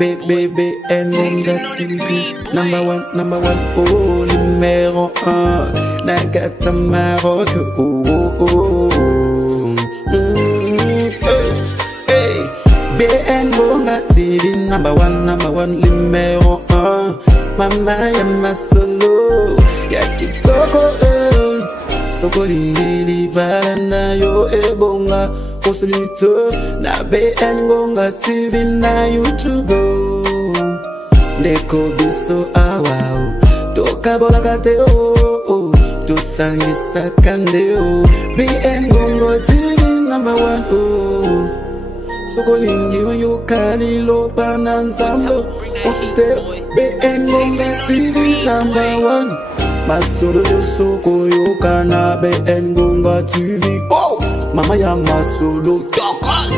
BBN TV, number one, oh, numéro 1, Nagata Maroc, oh, oh, oh, hey, BN Gonga TV, number one, numéro 1, Mama Yama Solo, Yakitoko, Soko Lindili, Balana, yo, Ebonga. Na BN Gonga TV na YouTube Ndeko biso awa Toka bola kate o Tosangisa kande o BN Gonga TV number 1 o Soko lingi uyukali lopa na nzambo Osite BN Gonga TV number 1 Masolo yo soko yukana BN Gonga TV oh! Mama ya masolo tokos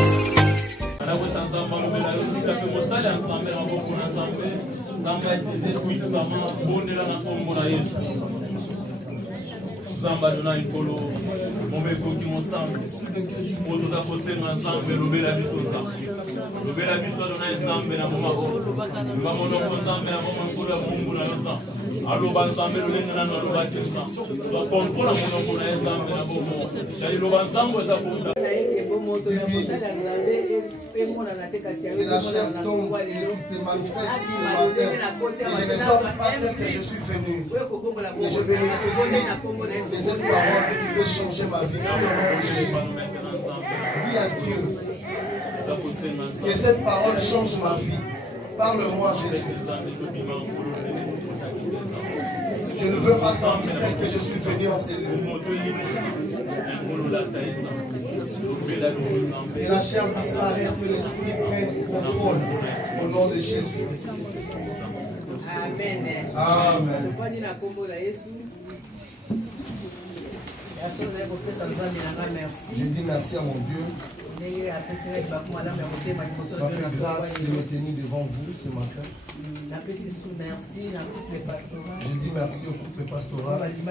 Zamba dona ikolo momeko ki monsambe moto za kosema nsambe lobela biso nsambe lobela biso dona nsambe na momako ba mono nsambe na momako la mungu na yosa aloba nsambe lolenga na loba kensa so pompola mono na nsambe na bomo dali loba nsambe za kuta moto ya mosala ngave et mon na teka sia le mon na ngwa lelo te manifeste je ne sors pas tel que je suis venu et je bénéficie de cette parole qui peut changer ma vie au nom de Jésus. Dis à Dieu que cette parole change ma vie. Parle-moi Jésus. Je ne veux pas sentir tel que je suis venu en ces lieux. Et la chair disparaisse, que l'esprit prenne contrôle au nom de Jésus. Amen. Amen. Je dis merci à mon Dieu. m'a fait grâce de me tenir devant vous ce matin. Je dis merci au couple pastoral qui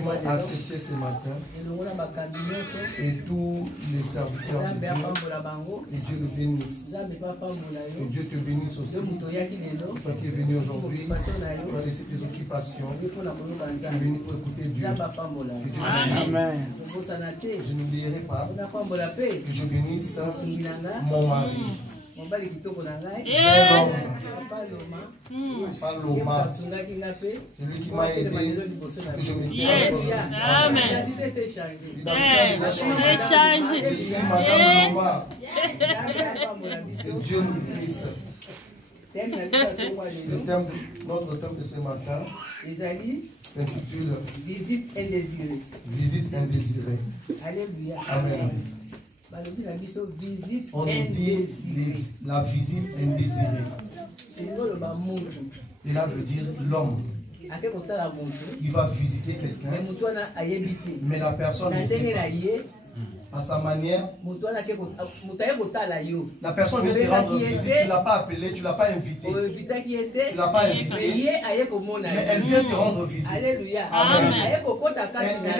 m'ont accepté ce matin et tous les serviteurs de Dieu. Et Dieu le bénisse. Et Dieu te bénisse aussi. Toi qui es venu aujourd'hui, tu as laissé tes occupations. Tu es venu pour écouter Dieu. Amen. Je n'oublierai pas que je bénisse mon mari. Paloma, c'est lui qui m'a aidé que je me tienne. Amen. Je suis Madame Loma. Que Dieu nous bénisse. Notre thème de ce matin s'intitule Visite indésirée. Visite indésirée. Alléluia. Amen. On dit la visite indésirée. Cela veut dire l'homme. Il va visiter quelqu'un, mais la personne ne sait pas. À sa manière, la personne vient te rendre visite, tu ne l'as pas appelé, tu ne l'as pas invité. Tu ne l'as pas invité, mais elle vient te rendre visite. Amen. Elle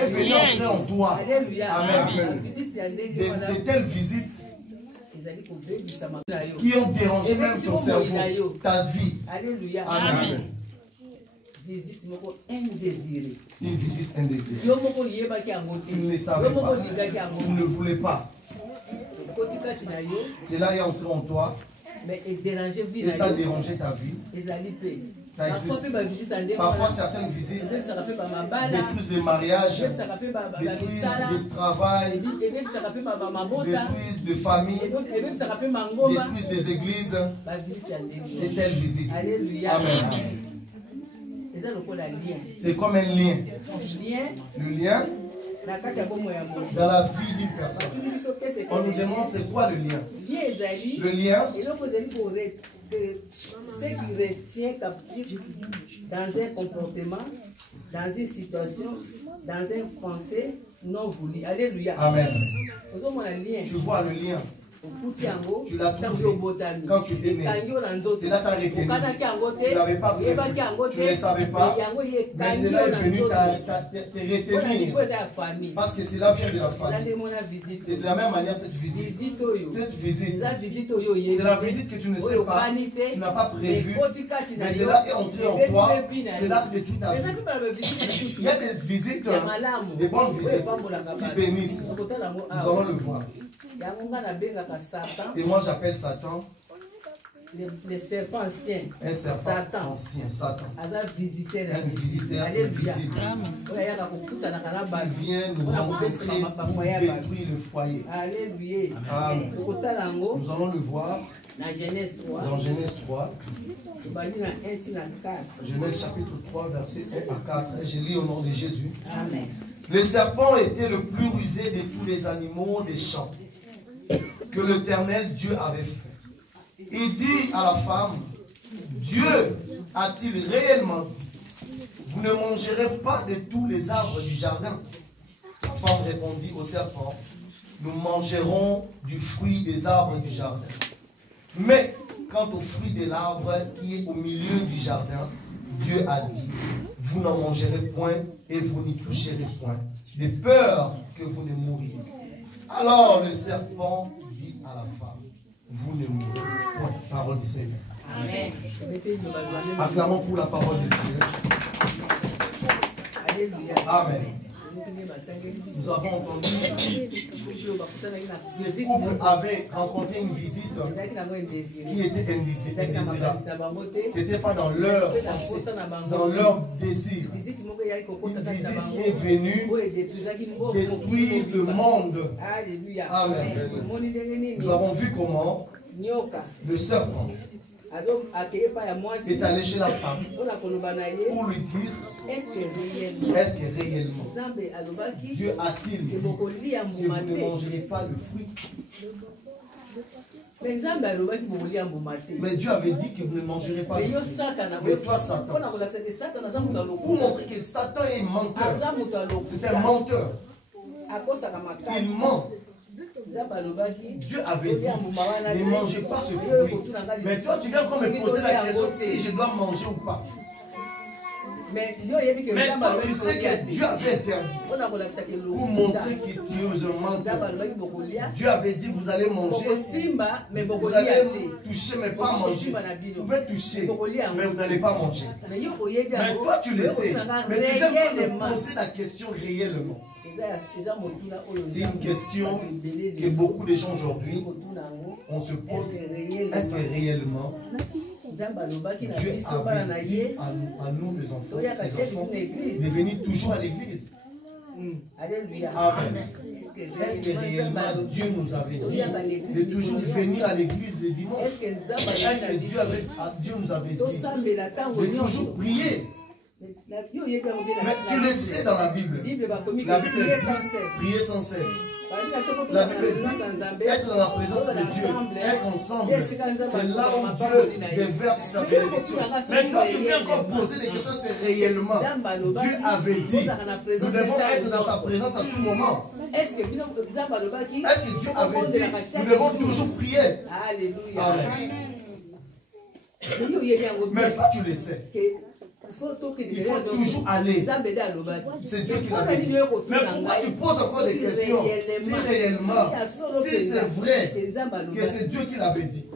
est venue entrer en toi. Amen. De telles visites qui ont dérangé même ton cerveau, ta vie. Amen. Visite indésirée. Une visite indésirée. Tu ne le savais pas. Tu ne le voulais pas. Cela est entré en toi. Et ça a dérangé ta vie. Ça existe. Parfois certaines visites détruisent le mariage, détruisent le travail, détruisent de famille, détruisent des églises. De telles visites. Amen. C'est comme un lien. Le lien dans la vie d'une personne. On nous demande c'est quoi le lien. Le lien, ce qui retient captif dans un comportement, dans une situation, dans une pensée non voulue. Alléluia. Amen. Tu vois le lien. Tu l'as trouvé quand tu étais né. Cela t'a retenu. Tu ne l'avais pas prévu. Tu ne le savais pas. Mais cela est venu te retenir. Parce que cela vient de la famille. C'est de la même manière cette visite. Cette visite, c'est la visite que tu ne sais pas, tu n'as pas prévu. Mais cela est entré en toi. C'est l'acte de toute ta vie. Il y a des visites, des bonnes visites qui bénissent. Nous allons le voir. Et moi j'appelle Satan le serpent ancien. Un serpent Satan. ancien, Satan. Un visiteur invisible. Il vient nous rencontrer pour détruire le foyer. Alléluia. Amen. Nous allons le voir dans Genèse 3. Dans Genèse 3. Genèse chapitre 3, verset 1 à 4. Je lis au nom de Jésus. Amen. Le serpent était le plus rusé de tous les animaux des champs que l'Éternel Dieu avait fait. Il dit à la femme, Dieu a-t-il réellement dit, vous ne mangerez pas de tous les arbres du jardin? La femme répondit au serpent, nous mangerons du fruit des arbres du jardin. Mais quant au fruit de l'arbre qui est au milieu du jardin, Dieu a dit, vous n'en mangerez point et vous n'y toucherez point, de peur que vous ne mouriez. Alors le serpent dit à la femme, vous ne mourrez point. Parole du Seigneur. Amen. Acclamons pour la parole de Dieu. Alléluia. Amen. Nous avons entendu, ce couple avait rencontré une visite qui était indésirable. Ce n'était pas dans leur pensée, dans leur désir. Une visite qui est venue détruire le monde. Amen. Nous avons vu comment le serpent est allé chez la femme pour lui dire, est-ce que réellement Dieu a-t-il dit que vous ne mangerez pas le fruit? Mais Dieu avait dit que vous ne mangerez pas le fruit. Mais toi, Satan, pour montrer que Satan est menteur, c'est un menteur. Il ment. Dieu avait dit, ne mangez pas ce fruit. Mais toi, tu viens comme me poser la question si je dois manger ou pas. Mais toi, tu sais que Dieu avait interdit pour montrer que tu es un menteur. Dieu avait dit, vous allez manger, vous allez toucher, mais pas manger. Vous pouvez toucher, mais vous n'allez pas manger. Mais toi, tu le sais. Mais tu viens comme me poser la question réellement. C'est une question que beaucoup de gens aujourd'hui, on se pose. Est-ce que réellement Dieu avait dit à nous les enfants, ses enfants, de venir toujours à l'église? Amen. Est-ce que réellement Dieu nous avait dit de toujours venir à l'église le dimanche? Est-ce que Dieu nous avait dit de toujours prier? Mais tu le sais dans la Bible. La Bible dit prier sans cesse. La Bible dit être dans la présence de Dieu, être ensemble. C'est là où Dieu déverse sa bénédiction. Mais toi, tu viens encore poser des questions, c'est réellement. Dieu avait dit, nous devons être dans sa présence à tout moment. Est-ce que Dieu avait dit, nous devons toujours prier? Amen. Mais toi, tu le sais. Il faut toujours aller. C'est Dieu qui l'avait dit. Mais pourquoi tu poses encore des questions? Si réellement, si c'est vrai que c'est Dieu qui l'avait dit.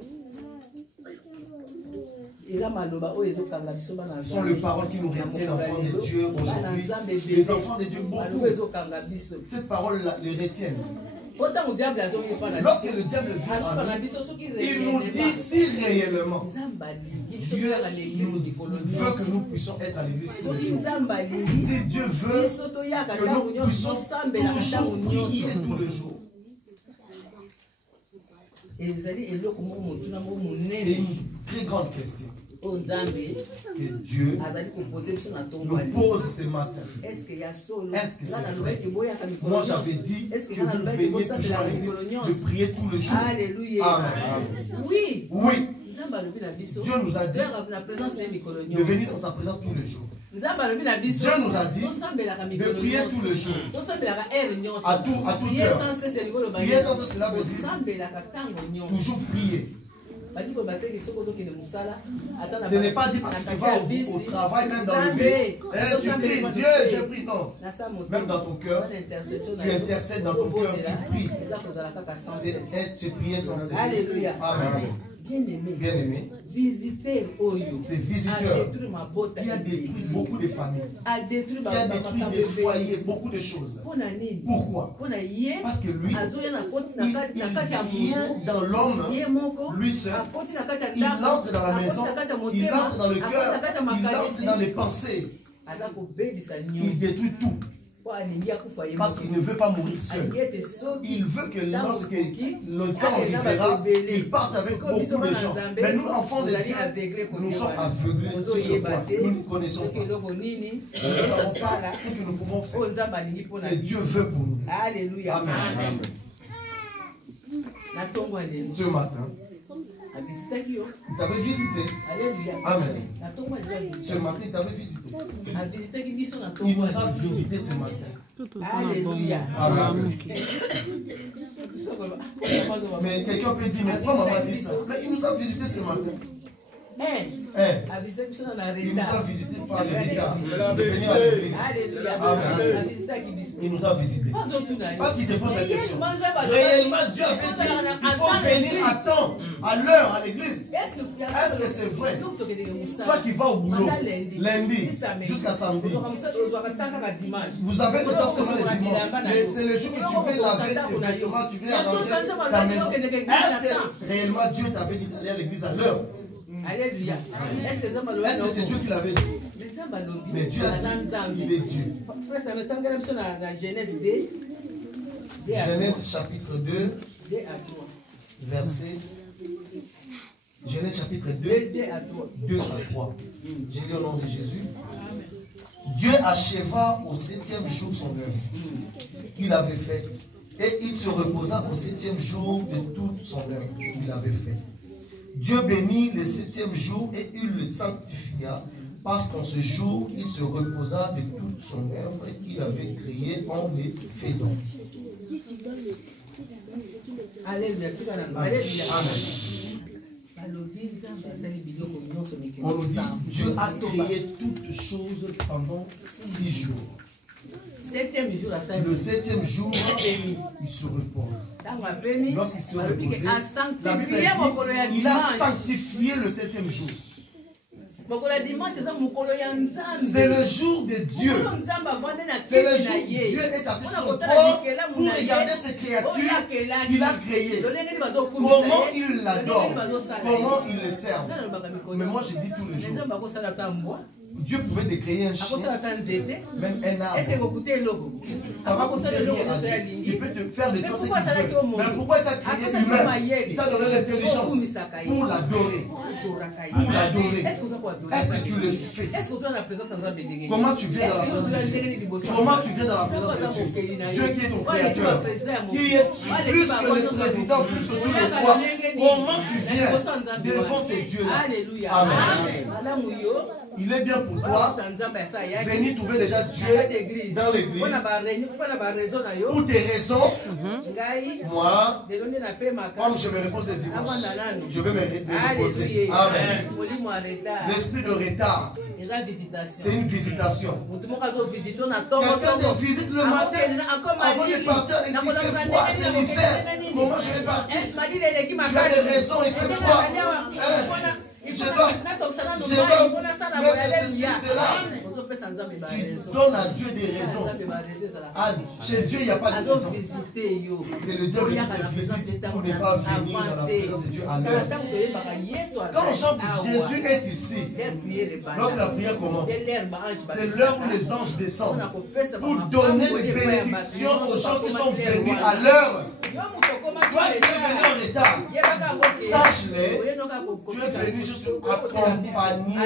Ce sont les paroles qui nous retiennent, enfants de Dieu, aujourd'hui. Les enfants de Dieu, beaucoup. Cette parole les retiennent. Lorsque le diable vient à nous, il nous dit si réellement Dieu veut que nous puissions être à l'église tous les jours. Si Dieu veut que nous puissions toujours prier tous les jours. C'est une très grande question que Dieu nous pose ce matin. Est-ce que c'est vrai? Moi j'avais dit que vous veniez toujours à l'église de prier tous les jours. Amen. Oui. Dieu nous a dit de venir dans sa présence tous les jours. Dieu nous a dit de prier tous les jours. À toute heure. Prier sans cesse, cela veut dire toujours prier. Ce n'est pas dit parce que tu vas au travail, même dans le bus. Tu pries, Dieu, je prie, non. Même dans ton cœur, tu intercèdes dans ton cœur, tu pries. C'est prier sans cesse. Alléluia. Amen. Bien-aimé, c'est visiteur qui a détruit beaucoup de familles, qui a détruit des foyers, beaucoup de choses. Pourquoi? Parce que lui, il vient dans l'homme, lui seul, il entre dans la maison, il entre dans le cœur, il entre dans les pensées, il détruit tout. Parce qu'il ne veut pas mourir seul. Il veut que lorsque le temps arrivera, il parte avec beaucoup de gens. Mais nous, enfants de Dieu, nous sommes aveuglés sur ce point. Nous ne connaissons pas. Nous ne savons pas ce que nous pouvons faire. Et Dieu veut pour nous. Alléluia. Amen. Ce matin, il t'avait visité. Amen. Ce matin, il t'avait visité. Il nous a visité ce matin. Alléluia. Amen. Mais quelqu'un peut dire, mais pourquoi maman dit ça? Mais il nous a visité ce matin. Il nous a visité par le retard de venir à l'église. Amen. Il nous a visité. Parce qu'il te pose la question. Réellement, Dieu avait dit il faut venir à temps, à l'heure, à l'église. Est-ce que c'est vrai? Toi qui vas au boulot, lundi jusqu'à samedi, vous avez le temps seulement le dimanche. Mais c'est le jour que tu fais laver tes vêtements, tu viens arranger ta maison. Est-ce que réellement Dieu t'avait dit d'aller à l'église à l'heure? Alléluia. Est-ce que c'est Dieu qui l'avait dit? Mais Dieu a dit qu'il est Dieu. Genèse chapitre 2, verset. Genèse chapitre 2, 2 à 3. J'ai lu au nom de Jésus. Dieu acheva au 7e jour son œuvre qu'il avait faite. Et il se reposa au 7e jour de toute son œuvre qu'il avait faite. Dieu bénit le 7e jour et il le sanctifia, parce qu'en ce jour, il se reposa de toute son œuvre qu'il avait créée en les faisant. Alléluia. Amen. On nous dit, Dieu a créé toutes choses pendant 6 jours. Le 7e jour, il se repose. Lorsqu'il se repose, la Bible dit il a sanctifié le 7e jour. C'est le jour de Dieu. C'est le jour où Dieu est assis sur le trône pour regarder ces créatures qu'il a créées. Comment il l'adore, comment il les sert. Mais moi je dis tous les jours, Dieu pouvait te créer un chien, même un arbre. Ça va coûter rien à Dieu. Il peut te faire de toi ce qu'il veut. Mais pourquoi il t'a créé humain? Il t'a donné l'intelligence pour l'adorer. Pour l'adorer. Est-ce que tu le fais? Comment tu viens dans la présence de Dieu? Comment tu viens dans la présence de Dieu? Dieu qui est ton créateur, qui est plus que le président, plus que tout le roi. Comment tu viens devant ces dieux-là? Amen. Il est bien pour toi venir trouver déjà Dieu dans l'église. Pour tes raisons, moi, comme je me repose le dimanche, je vais me reposer. Amen. L'esprit de retard, c'est une visitation. Quelqu'un te visite le matin avant de partir, il fait froid, c'est l'hiver. Comment je vais partir? Tu as des raisons, il fait froid. Je dois mettre ceci, cela. Tu donnes à Dieu des raisons. Chez Dieu, il n'y a pas de raison. C'est le diable qui te visite pour ne pas venir dans la présence de Dieu à l'heure. Quand on chante Jésus est ici, lorsque la prière commence, c'est l'heure où les anges descendent pour donner des bénédictions aux gens qui sont venus à l'heure. Toi qui es venu en retard, sache-le, tu es venu juste accompagner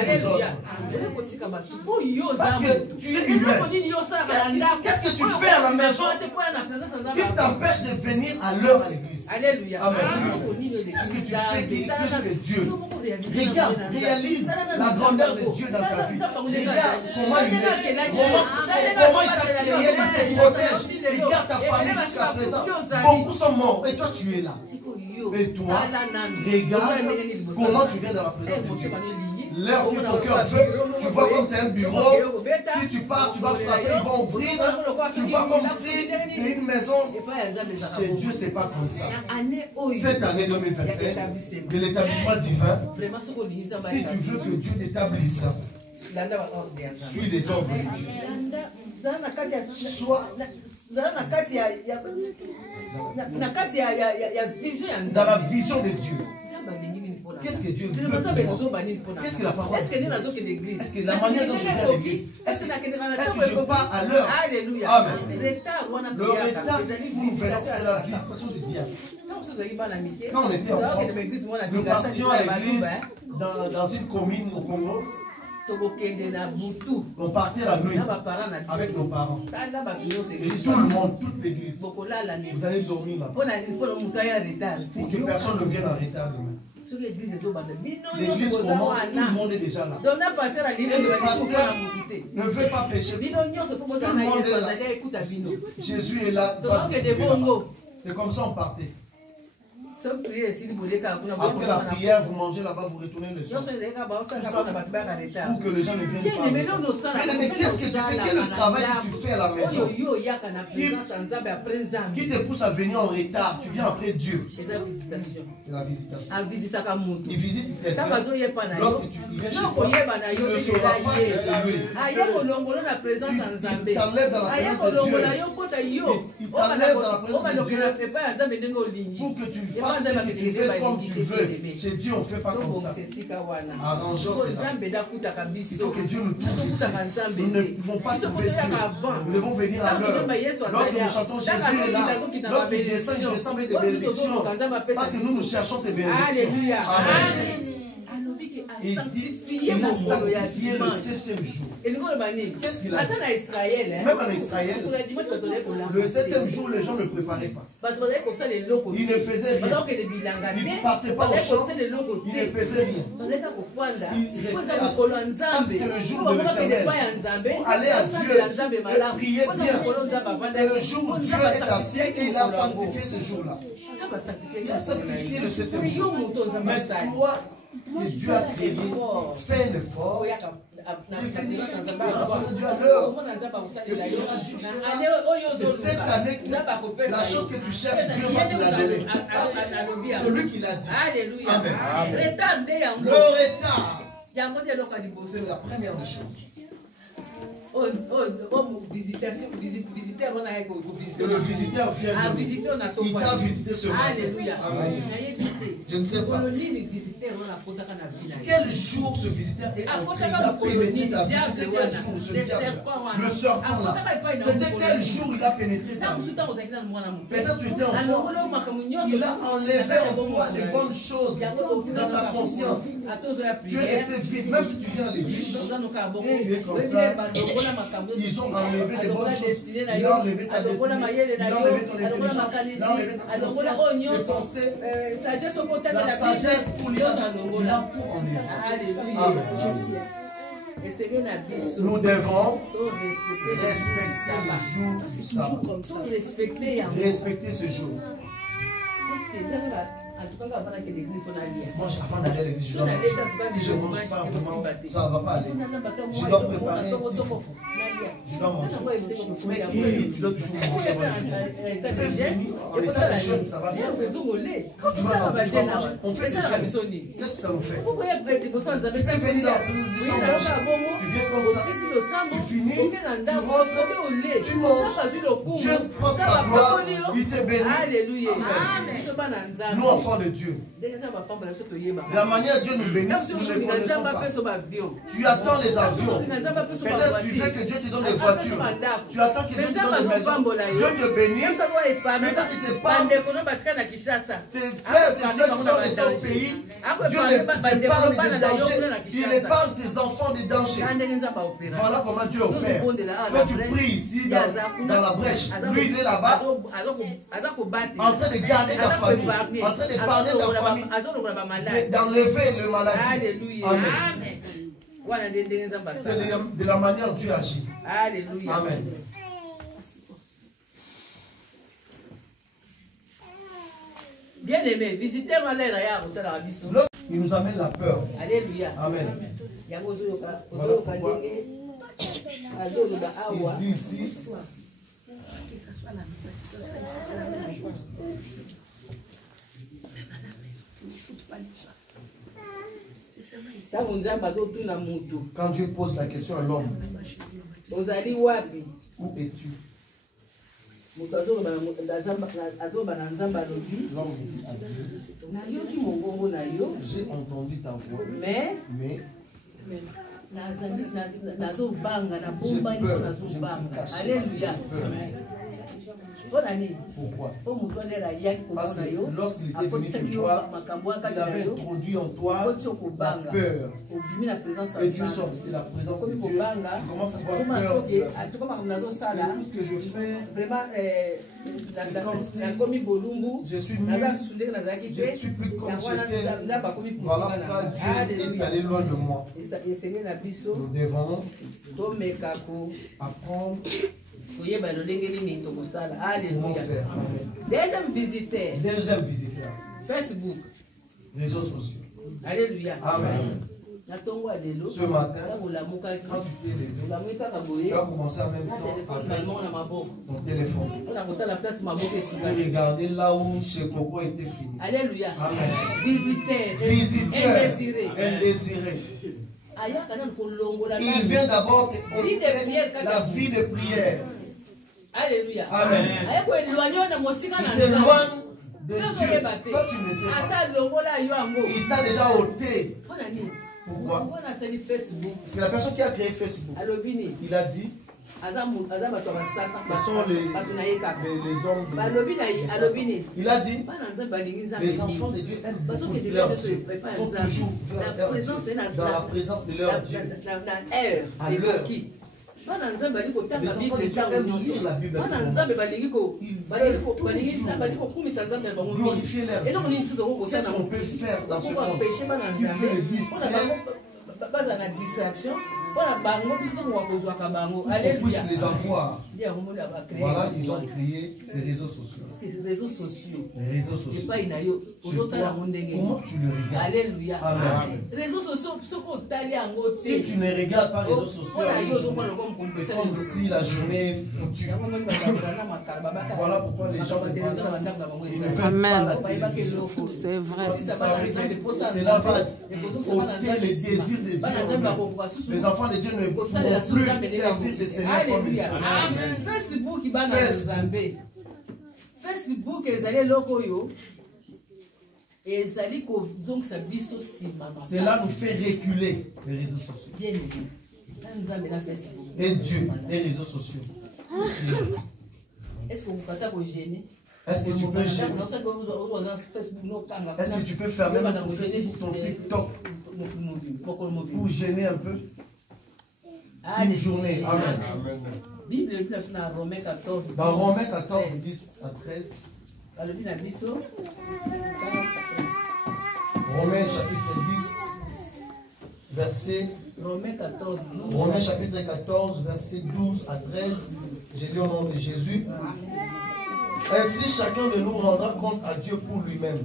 les autres. Parce que tu es humain. Qu'est-ce que tu fais à la maison qui t'empêche de venir à l'heure à l'église? Alléluia. Amen. Qu'est-ce que tu fais qui est plus que Dieu? Regarde, réalise la grandeur de Dieu dans ta vie. Regarde comment il est. Comment il t'a créé, il te protège. Regarde ta famille jusqu'à présent. Beaucoup sont morts et toi tu es là. Et toi, regarde comment tu viens dans la présence de Dieu. L'heure que ton cœur veut, tu vois comme c'est un bureau. Si tu pars, tu vas frapper, ils vont ouvrir. Tu vois comme si c'est une maison. Chez Dieu, c'est pas comme ça. Cette année 2027, de l'établissement divin, si tu veux que Dieu t'établisse, suis les ordres de Dieu. Sois dans la vision de Dieu. Qu'est-ce que Dieu veut? Qu'est-ce que la parole? Est-ce que la manière dont je viens à l'église? Est-ce que je pars à l'heure? Alléluia. Amen. Le retard, nous verrons, c'est la visitation du diable. Quand on était enfant, nous partions à l'église dans une commune au Congo. On partait la nuit avec nos parents. Et tout le monde, toute l'église, vous allez dormir là. Pour que personne ne vienne en retard demain. L'église commence, tout le monde est déjà là. Et le pasteur ne veut pas pécher. Tout le monde est là. Jésus est là. C'est comme ça on partait. Après la prière, vous mangez là-bas, vous retournez le soir. Pour que les gens ne viennent pas. Mais qu'est-ce que tu fais? Quel est le travail que tu fais à la maison qui te pousse à venir en retard? Tu viens après Dieu. C'est la visitation. Il visite quelqu'un. Lorsque tu viens chez toi, tu ne sauras pas que c'est lui. Il t'enlève dans la présence de Dieu. Il t'enlève dans la présence de Dieu pour que tu fasses ce que tu veux comme tu veux. Chez Dieu, on ne fait pas comme ça. Arrangeons cela. Il faut que Dieu nous trouve ici. Nous ne pouvons pas trouver Dieu. Nous devons venir à l'heure. Lorsque nous chantons Jésus est là, lorsqu'il descend, il descend avec des bénédictions. Parce que nous cherchons ces bénédictions. Amen. Il dit qu'il a sanctifié le 7e jour. Qu'est-ce qu'il a dit? Même en Israël, le 7e jour, les gens ne préparaient pas. Ils ne faisaient rien. Ils ne partaient pas au champ. Ils ne faisaient rien. Ils restaient assis. Parce que c'est le jour de l'Éternel. Pour aller à Dieu et prier bien. C'est le jour où Dieu est assis et il a sanctifié ce jour-là. Il a sanctifié le 7e jour. Mais toi, que Dieu a créé, fais l'effort. Cette année, la chose que tu cherches, Dieu va te la donner. Celui qui l'a dit. Amen. Le retard, c'est la première des choses. Et le visiteur vient de nous. Il t'a visité ce matin. Amen. Je ne sais pas. Quel jour ce visiteur est entré? Il a pénétré ta vie. C'était quel jour ce diable? Le serpent là. C'était quel jour il a pénétré ta vie? Peut-être tu étais enfant. Il a enlevé en toi les bonnes choses dans ta conscience. Tu es resté vide. Même si tu viens à l'église, tu es comme ça. Ils ont enlevé les bonnes choses. Ils ont enlevé ta destinée. Ils ont enlevé ton intelligence. Ils ont enlevé ta conscience, tes pensées. La sagesse pour lui. Il a tout enlevé. Amen. Nous devons respecter le jour du sabbat. Respecter ce jour. Moi, avant d'aller à l'église, je dois manger. Si je ne mange pas, vraiment, ça ne va pas aller. Je dois préparer. Je dois manger. Mais tu dois toujours manger avant l'église. Tu peux venir en état de jeûne, ça va bien. Quand tu vas dans le dimanche, on fait des jeûnes. Qu'est-ce que ça nous fait? Tu peux venir dans le dimanche, tu viens comme ça, tu finis, tu rentres, tu manges, Dieu prend ta gloire, il te bénit. Alléluia. Nous, enfants enfants de Dieu. La manière Dieu nous bénisse, nous ne connaissons pas. Tu attends les avions. Peut-être tu veux que Dieu te donne des voitures. Tu attends que Dieu te donne des maisons. Dieu te bénit. Peut-être qu'il te parle. Tes frères, tes soeurs qui sont restés au pays, Dieu les épargne des dangers. Il épargne tes enfants des dangers. Voilà comment Dieu opère. Quand tu pries ici dans la brèche, lui il est là-bas, en train de garder ta famille, en train de parler de ta famille, d'enlever le maladie. Amen. C'est de la manière dont Dieu agit. Alléluia. Amen. Bien aimé, visitez-moi l'air. Il nous amène la peur. Alléluia. Amen. Voilà pourquoi il dit ici. Que ce soit la maison, que ce soit ici, c'est la même chose. Même à la maison, tu n'écoutes pas les gens. C'est seulement ici. Quand Dieu pose la question à l'homme, où es-tu? L'homme dit à Dieu, j'ai entendu ta voix, mais j'ai peur, je me suis caché. Alléluia. Pourquoi? Parce que lorsqu'il était venu sur toi, il avait introduit en toi la peur. Et Dieu sort de la présence de Dieu. Tu commences à avoir peur. Et tout ce que je fais, je suis nul, je ne suis plus comme j'étais. Voilà pourquoi Dieu est allé loin de moi. Nous devons apprendre. Alléluia. Deuxième visiteur. Facebook. Réseaux sociaux. Alléluia. Amen. Ce matin, quand tu t'es levé, tu as commencé en même temps avec ton téléphone. Pour regarder là où chez Coco était fini. Alléluia. Amen. Visiteur. Indésiré. Il vient d'abord la vie de prière. Alléluia. Amen. Il t'éloigne de Dieu. Toi, tu ne sais pas. Il t'a déjà ôté. Pourquoi? C'est la personne qui a créé Facebook. Il a dit, ce sont les hommes de... Il a dit, les enfants de Dieu aiment beaucoup leur Dieu. Ils sont toujours dans la présence de leur Dieu. À l'heure. Les enfants de Dieu aiment lire la Bible. Ils veulent glorifier leur Dieu. Qu'est-ce qu'on peut faire dans ce monde? Tu peux les distraire. Pour qu'on puisse les avoir. Voilà, ils ont créé ces réseaux sociaux. Les réseaux sociaux. Comment tu le regardes? Alléluia. Amen. Si tu ne regardes pas les réseaux sociaux, c'est comme si la journée est foutue. Voilà pourquoi les gens ne veulent pas la télévision. C'est vrai. Cela va ôter les désirs de Dieu. Les enfants de Dieu ne pourront plus servir le Seigneur comme il faut. Amen. Facebook ezali lokoyo ezali kozongisa biso sima. Cela nous fait reculer les réseaux sociaux. Et Dieu, les réseaux sociaux. Est-ce que vous pouvez gêner? Est-ce que tu peux gêner? Est-ce que tu peux fermer ton Facebook, ton TikTok pour gêner un peu? Une journée. Amen. Dans Romains 14, 10 à 13. Romains chapitre 10, verset. Romains chapitre 14, verset 12 à 13. J'ai lu au nom de Jésus. Ainsi, chacun de nous rendra compte à Dieu pour lui-même.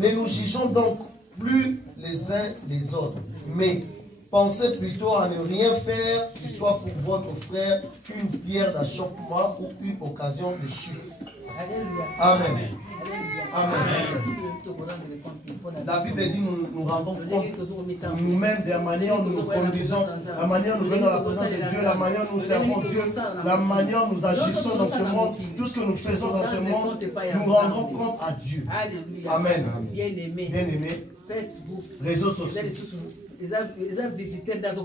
Ne nous jugeons donc plus les uns les autres, mais pensez plutôt à ne rien faire qui soit pour votre frère une pierre d'achoppement ou une occasion de chute. Amen. Amen. La Bible dit nous rendons compte nous-mêmes de la manière dont nous conduisons, la manière dont nous venons dans la présence de Dieu, la manière dont nous servons Dieu, la manière dont nous agissons dans ce monde, tout ce que nous faisons dans ce monde, nous rendons compte à Dieu. Amen. Bien-aimé, Facebook, réseaux sociaux.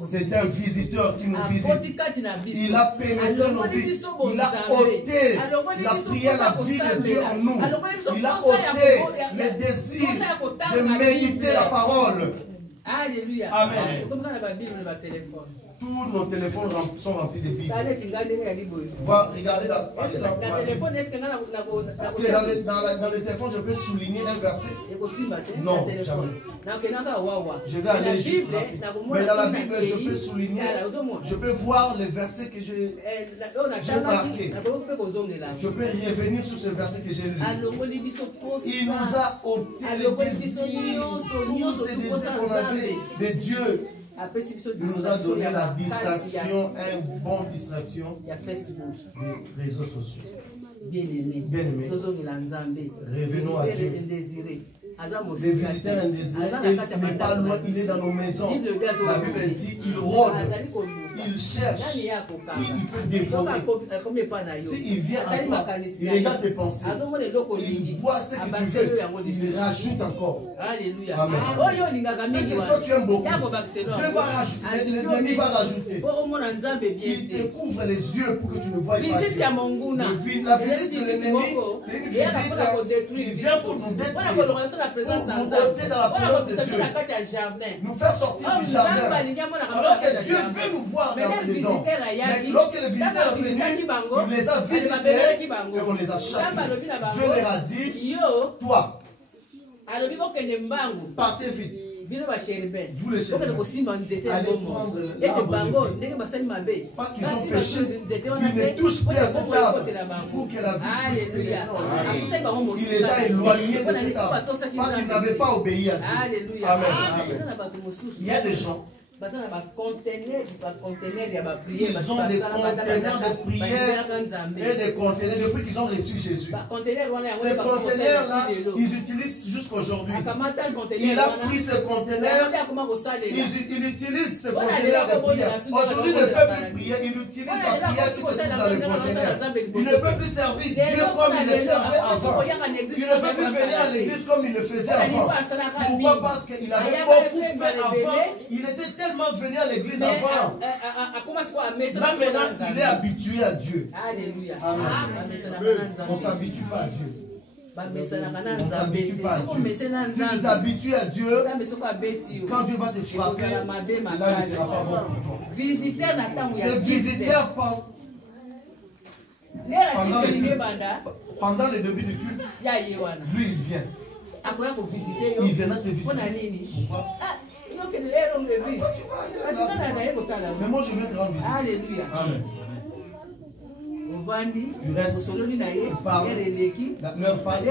C'est un visiteur qui nous visite. Il a pénétré nos vies. Il a ôté la prière, la vie de Dieu en nous. Il a ôté les désirs de méditer la parole. Alléluia. Amen. Comme quand on a la Bible, on a le téléphone. Tous nos téléphones sont remplis de Bibles. Va regarder par exemple. Parce que dans le téléphone, je peux souligner un verset. Non, jamais. Je vais aller juste là. Mais dans la Bible, je peux souligner, je peux voir les versets que j'ai marqués. Je peux revenir sur ce verset que j'ai lu. Il nous a ôté les désirs, tous ces désirs qu'on avait de Dieu. Il nous a donné la distraction, une bonne distraction des réseaux sociaux. Bien-aimés, revenons à Dieu. Les visiteurs indésirés, il n'est pas loin, il est dans nos maisons. La Bible dit, il rôde, il cherche qui il peut dévorer. S'il vient à toi, il regarde tes pensées, il voit ce que tu veux, il rajoute encore. Alléluia. Amen. Ce que toi tu aimes beaucoup, Dieu va rajouter, l'ennemi va rajouter. Il te couvre les yeux pour que tu ne voies pas Dieu. La visite de l'ennemi, c'est une visite qui vient pour nous détruire. Pour nous ôter dans la présence de Dieu, nous faire sortir du jardin, alors que Dieu veut nous voir dedans. Mais lorsque le visiteur est venu, il les a visités et on les a chassés. Dieu leur a dit, toi, partez vite. Vous les chérubins, allez prendre l'arbre de vie. Parce qu'ils ont péché, ils ne touchent plus à cet arbre pour que la vie puisse pénétrer en eux. Il les a éloignés de cet arbre parce qu'ils n'avaient pas obéi à Dieu. Amen. Il y a des gens, ils ont des conteneurs de prière et des conteneurs depuis qu'ils ont reçu Jésus. Ces conteneurs-là, ils utilisent jusqu'aujourd'hui. Il a pris ce conteneur, il utilise ce conteneur de prière. Aujourd'hui, il ne peut plus prier, il utilise la prière qui se trouve dans le conteneur. Il ne peut plus servir Dieu comme il le servait avant. Il ne peut plus venir à l'église comme il le faisait avant. Pourquoi? Parce qu'il avait beaucoup fait avant. Il était tellement venu à l'église avant. Là maintenant, il est habitué à Dieu. Alléluia. Amen. On ne s'habitue pas à Dieu. On ne s'habitue pas à Dieu. Si tu t'habitues à Dieu, quand Dieu va te frapper, c'est là il ne sera pas bon pour toi. C'est visiteur pendant le début du culte, lui il vient. Il vient te visiter. Pourquoi? Mais moi je viens te rendre visite. Alléluia. Amen. Tu restes, tu parles, l'heure passe.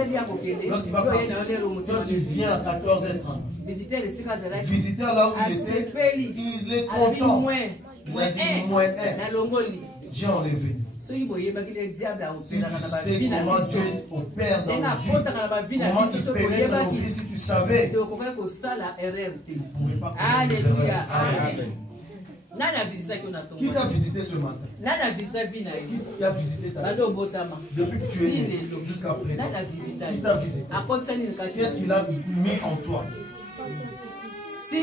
Lorsqu'il va partir, toi tu viens à 14h30. Visiteur là où il était, il est content. Il a dit moins 1. J'ai enlevé. Si tu sais comment Dieu opère dans nos vies, comment il pénètre dans nos vies, si tu savais, tu ne pourrais pas commettre des erreurs. Amen. Qui t'a visité ce matin? Qui t'a visité ta vie? Depuis que tu es né jusqu'à présent, qui t'a visité? Qu'est-ce qu'il a mis en toi? Désormais,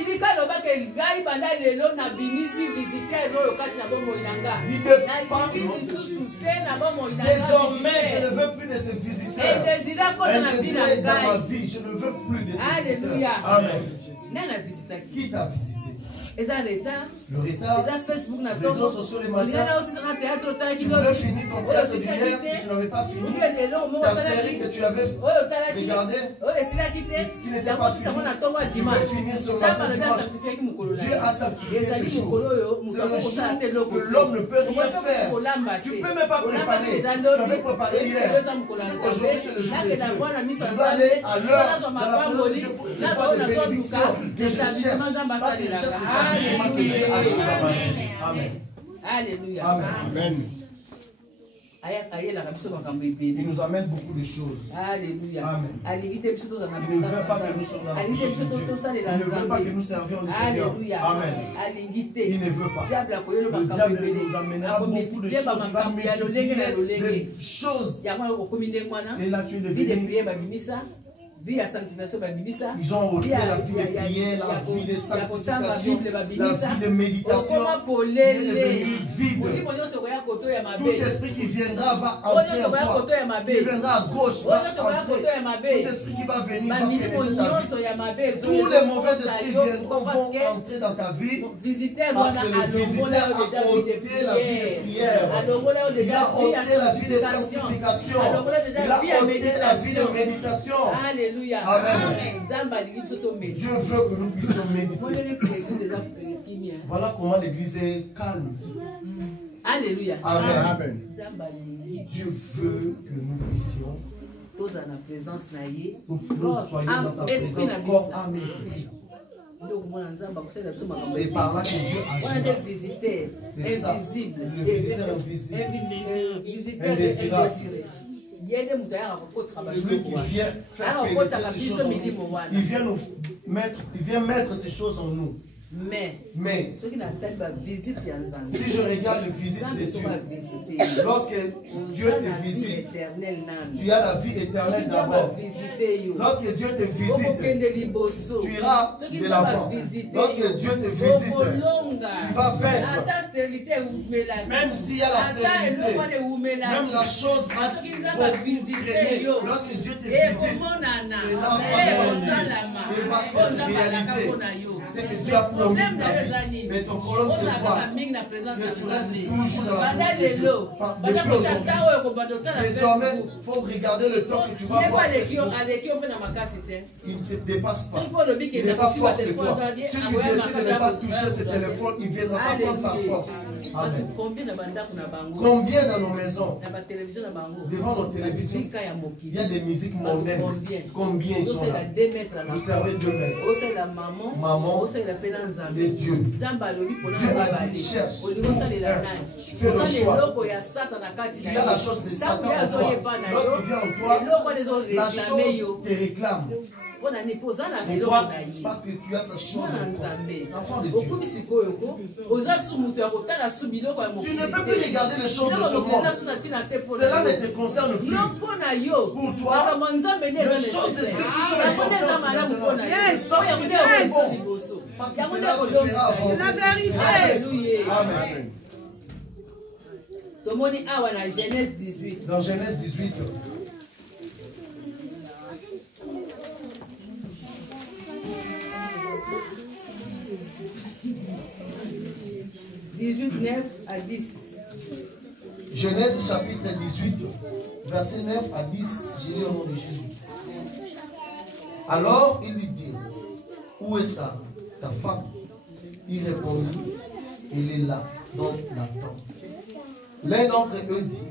je ne veux plus de ces visiteurs. Indésirés dans ma vie, je ne veux plus de ces visiteurs. Amen. Qui t'a visité? Le retard, les réseaux sociaux les matins. Tu voulais finir ton théâtre d'hier que tu n'avais pas fini. Ta série que tu avais regardée qui n'était pas finie. Tu veux finir ce matin dimanche. Dieu a sanctifié ce jour. C'est le jour que l'homme ne peut rien faire. Tu ne peux même pas préparer. Tu avais préparé hier. Aujourd'hui c'est le jour de Dieu. Je dois aller à l'heure dans la présence de Dieu pour recevoir des bénédictions que je cherche. Parce que je cherche Amen. Alléluia. Amen. Il nous amène beaucoup de choses. Alléluia. Amen. Il ne veut pas que nous soyons dans la présence de Dieu. Il ne veut pas que nous servions le Seigneur. Amen. Il ne veut pas. Le diable nous amènera beaucoup de choses. Il va multiplier des choses. Et là, tu es devenu. Ils ont ôté la vie de prière, la vie de sanctification, la vie de méditation. Il est devenu vide. Tout esprit qui viendra va entrer en toi. Qui viendra à gauche va entrer. Tout esprit qui va venir va pénétrer ta vie. Tous les mauvais esprits viendront vont entrer dans ta vie. Parce que le visiteur a ôté la vie de prière. Il a ôté la vie de sanctification. Il a ôté la vie de méditation. Alléluia. Amen. Dieu veut que nous puissions méditer. Voilà comment l'église est calme. Alléluia. Amen. Dieu veut que nous puissions. Tous en la présence naïe. Nous soyons dans sa présence, corps, âme et esprit. C'est par là que Dieu agit. C'est ça. Le visiteur invisible. Indésirable. C'est lui qui vient faire pénétrer ces choses en nous. Il vient mettre ces choses en nous. Mais si je regarde le visite de Dieu, lorsque Dieu te visite, tu as la vie éternelle d'abord. Lorsque Dieu te visite, tu iras de l'avant. Lorsque Dieu te visite, tu vas vaincre. Même s'il y a la stérilité, même la chose va traîner. Lorsque Dieu te visite, cela va se réaliser. C'est que Dieu a promis ta vie. Mais ton problème c'est quoi? Que tu restes toujours dans la présence depuis aujourd'hui. Désormais, il faut regarder le temps que tu vas voir. Il ne te dépasse pas. Il n'est pas fort que toi. Si tu décides de ne pas toucher ce téléphone, il ne viendra pas prendre par force. Amen. Combien dans nos maisons, devant nos télévisions, il y a des musiques mondaines. Combien ils sont là? Vous servez 2 mètres. Maman et Dieu. Dieu a dit, cherche. Fais le choix. Tu as la chose de Satan en toi. Lorsqu'il vient en toi, la chose te réclame. Pourquoi? Parce que tu as sa chose en toi. Enfant de Dieu. Tu ne peux plus regarder les choses de ce monde. Cela ne te concerne plus. Pour toi, les choses de Dieu qui sont importantes. Parce que cela te fera avancer. La vérité. Amen. Dans Genèse 18. à 10. Genèse chapitre 18, verset 9 à 10, j'ai lu au nom de Jésus. Alors il lui dit, où est ça, ta femme? Il répondit, elle est là, donc l'attend. L'un d'entre eux dit,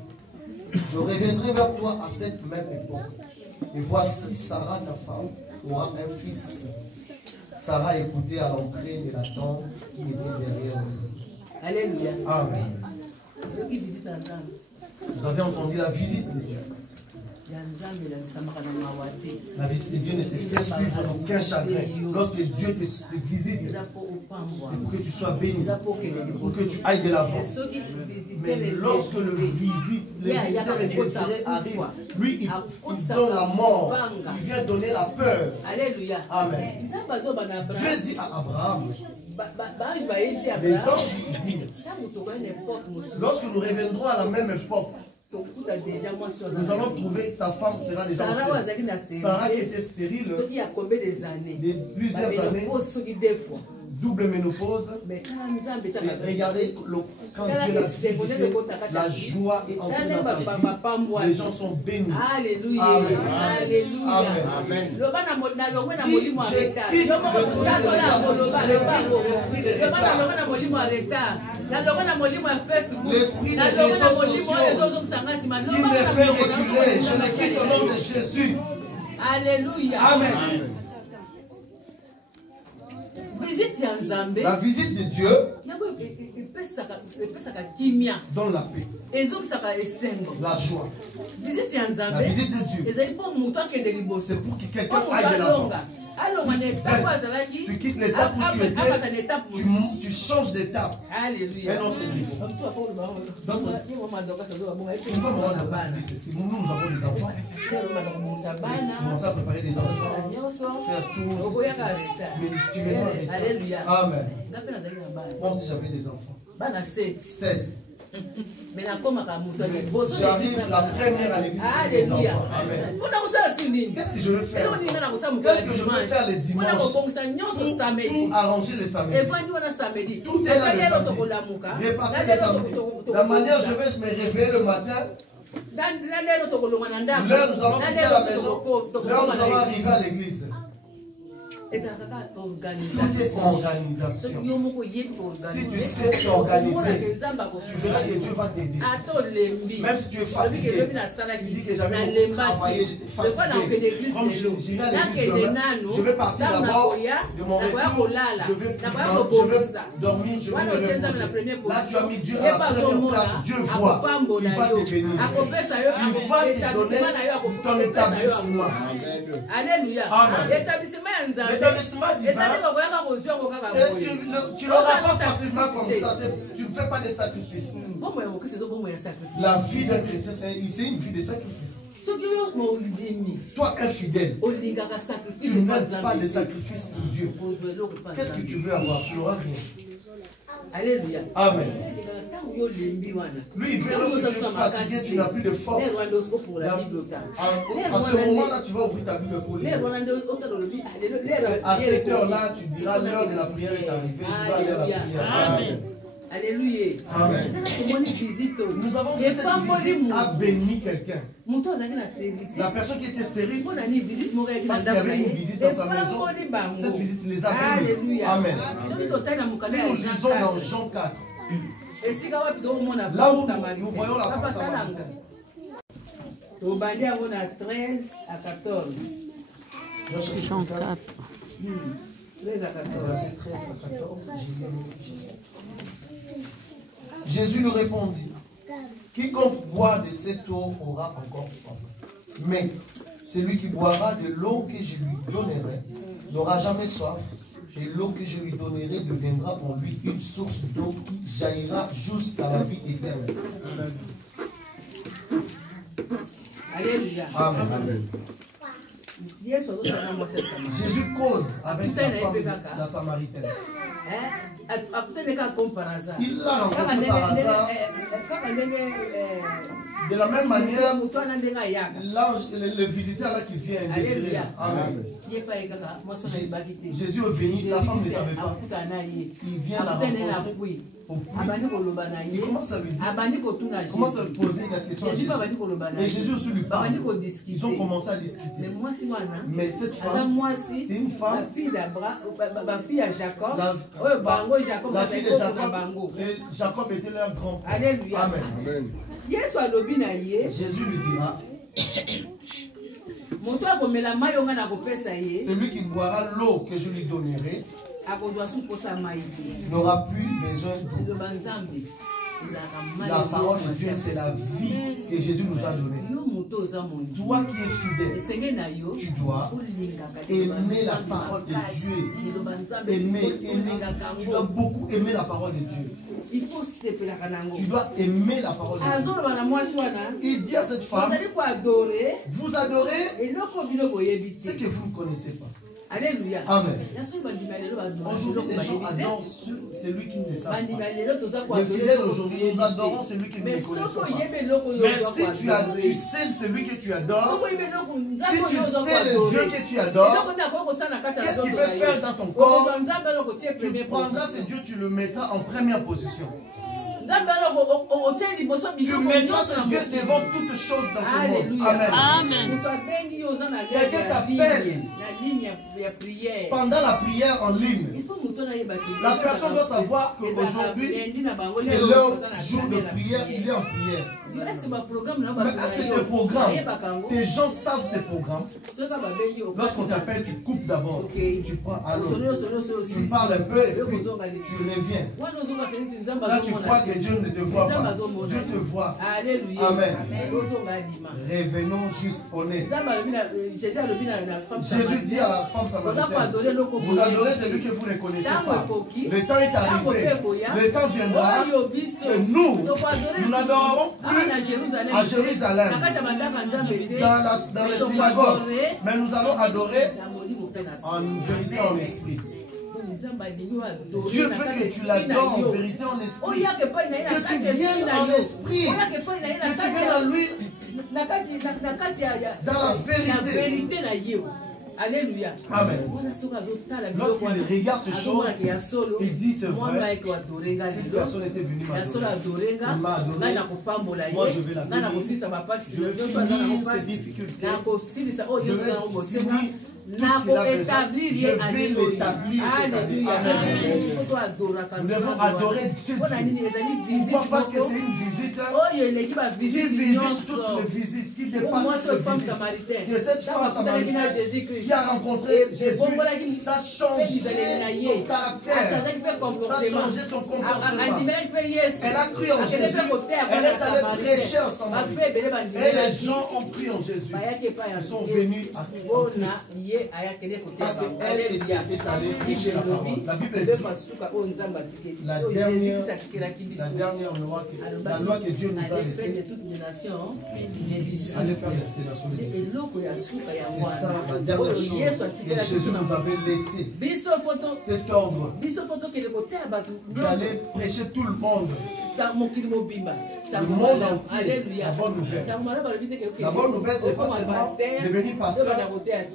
je reviendrai vers toi à cette même époque. Et voici Sarah, ta femme, aura un fils. Sarah écoutait à l'entrée de la tente qui était derrière lui. Alléluia. Amen. Vous avez entendu la visite de Dieu. La visite de Dieu ne se fait suivre d'aucun chagrin. Lorsque Dieu te visite, c'est pour que tu sois béni, pour que tu ailles de l'avant. Mais lorsque le visiteur indésiré arrive, lui, il donne la mort. Il vient donner la peur. Alléluia. Amen. Dieu dit à Abraham, les anges disent, lorsque nous reviendrons à la même époque, nous allons trouver ta femme sera déjà enceinte. Sarah qui était stérile de plusieurs années, double ménopause. Mais regardez quand Dieu l'a visité, la joie est entrée dans sa vie. Les gens sont bénis. Alléluia. Alléluia. Amen. L'esprit de réseaux sociaux qui me fait reculer, je le quitte au nom de Jésus. Alléluia. Amen. La visite de Dieu donne la paix, la joie. La visite de Dieu, c'est pour que quelqu'un aille de l'avant. Tu quittes l'étape où tu étais, tu changes d'étape. Alléluia. Un autre niveau. Donc, nous avons des enfants. Commencer à préparer des enfants. Faire tout. Mais tu veux. Alléluia. Amen. Moi aussi j'avais des enfants. 7. Mais la comme j'arrive la première à l'église des enfants. Amen. Qu'est-ce que je veux faire? Qu'est-ce que je veux faire les dimanches? Tout arranger le samedi. Tout est là le samedi. Repasser le samedi. La manière je vais me réveiller le matin. L'heure nous allons quitter la maison. L'heure nous allons arriver à l'église. Tout est organisation. Si tu sais t'organiser, tu verras que Dieu va t'aider. Même si tu es fatigué, tu dis que j'avais travaillé, fatigué. Comme j'irai à l'église demain, je vais partir d'abord de mon retour, je vais dormir, je vais me reposer. Là tu as mis Dieu à la première place, Dieu voit, il va te bénir. Il va te donner ton établissement. Alléluia. L'établissement divin, tu l'auras pas facilement comme ça. Tu ne fais pas de sacrifices. La vie d'un chrétien, c'est une vie de sacrifice. Toi, infidèle, tu n'aimes pas de sacrifices pour Dieu. Qu'est-ce que tu veux avoir? Tu n'auras rien. Alléluia. Amen. Lui, il veut lorsque tu es fatigué, tu n'as plus de force. À ce moment-là, tu vas ouvrir ta Bible pour lire. À cette heure-là, tu diras l'heure de la prière est arrivée. Je dois aller à la prière. Amen. Alléluia. Amen. Nous avons vu cette visite a béni quelqu'un. La personne qui était stérile, parce qu'il y avait une visite dans sa maison, cette visite les a bénis. Amen. Si nous lisons dans Jean 4, là où nous voyons la femme samaritaine. On a 13 à 14. Jean 4. 13 à 14. Verset 13 à 14. Jésus lui répondit, quiconque boit de cette eau aura encore soif. Mais celui qui boira de l'eau que je lui donnerai n'aura jamais soif. Et l'eau que je lui donnerai deviendra en lui une source d'eau qui jaillira jusqu'à la vie éternelle. Alléluia. Amen. Jésus cause avec la femme de la Samaritaine. Il l'a rencontré par hasard. De la même manière, l'ange, le visiteur là qui vient désiré. Amen. Jésus est venu, la femme ne savait pas. Il vient la rencontrer. Il commence à lui dire, commence à lui poser la question à Jésus. Et Jésus aussi lui parle. Ils ont commencé à discuter. Mais cette femme, c'est une femme, la fille de Jacob. Et Jacob était leur grand-père. Amen. Jésus lui dira, celui qui boira l'eau que je lui donnerai n'aura plus besoin d'eau. La parole de Dieu, c'est la vie que Jésus nous a donnée. Toi qui es fidèle, tu dois aimer la parole de Dieu. Tu dois beaucoup aimer la parole de Dieu. Tu dois aimer la parole de Dieu. Il dit à cette femme, vous adorez ce que vous ne connaissez pas. Alléluia. Amen. Aujourd'hui, les gens adorent celui qui ne savent pas. Les fidèles aujourd'hui, nous adorons celui qui ne connaît pas. Mais si tu sais celui que tu adores, si tu sais le Dieu que tu adores, qu'est-ce qu'il veut faire dans ton corps? Tu prendras ce Dieu, tu le mettras en première position. Tu mettras ce Dieu devant toutes choses dans ce monde. Amen. Quelqu'un t'appelle pendant la prière en ligne. La personne doit savoir qu'aujourd'hui, c'est leur jour de prière, il est en prière. Mais est-ce que tes programmes, tes gens savent tes programmes? Lorsqu'on t'appelle, tu coupes d'abord, tu prends à l'autre, tu parles un peu et puis tu reviens. Là, tu crois que Dieu ne te voit pas. Dieu te voit. Amen. Revenons juste honnêtes. Jésus dit à la femme samaritaine, vous adorez celui que vous ne connaissez pas. Le temps est arrivé. Le temps viendra que nous n'adorerons plus à Jérusalem, dans les synagogues. Mais nous allons adorer en vérité, en esprit. Dieu veut que tu l'adores en vérité, en esprit. Que tu viennes en esprit. Que tu viennes à lui dans la vérité. Alléluia. Amen. Lorsqu'il regarde ces choses, il dit c'est vrai. Cette personne était venue m'adorer. Il m'a adoré. Moi je vais l'adorer. Je vais finir ses difficultés. Je vais finir. Je vais l'établir. Nous devons adorer Dieu. Pourquoi? Parce que c'est une visite qui visite toutes les visites, qui dépasse toutes les visites. Que cette femme samaritaine qui a rencontré Jésus, ça a changé son caractère, ça a changé son comportement. Elle a cru en Jésus, elle est allée prêcher en Samarie. Et les gens ont cru en Jésus. Ils sont venus à parce qu'elle est allée prêcher la parole. La Bible dit la loi que Dieu nous a laissée, allez faire l'internationalité. C'est ça la dernière chose que Jésus nous avait laissé. Cet ordre d'aller prêcher tout le monde. Le monde entier, la bonne nouvelle. La bonne nouvelle, c'est pas seulement devenir pasteur,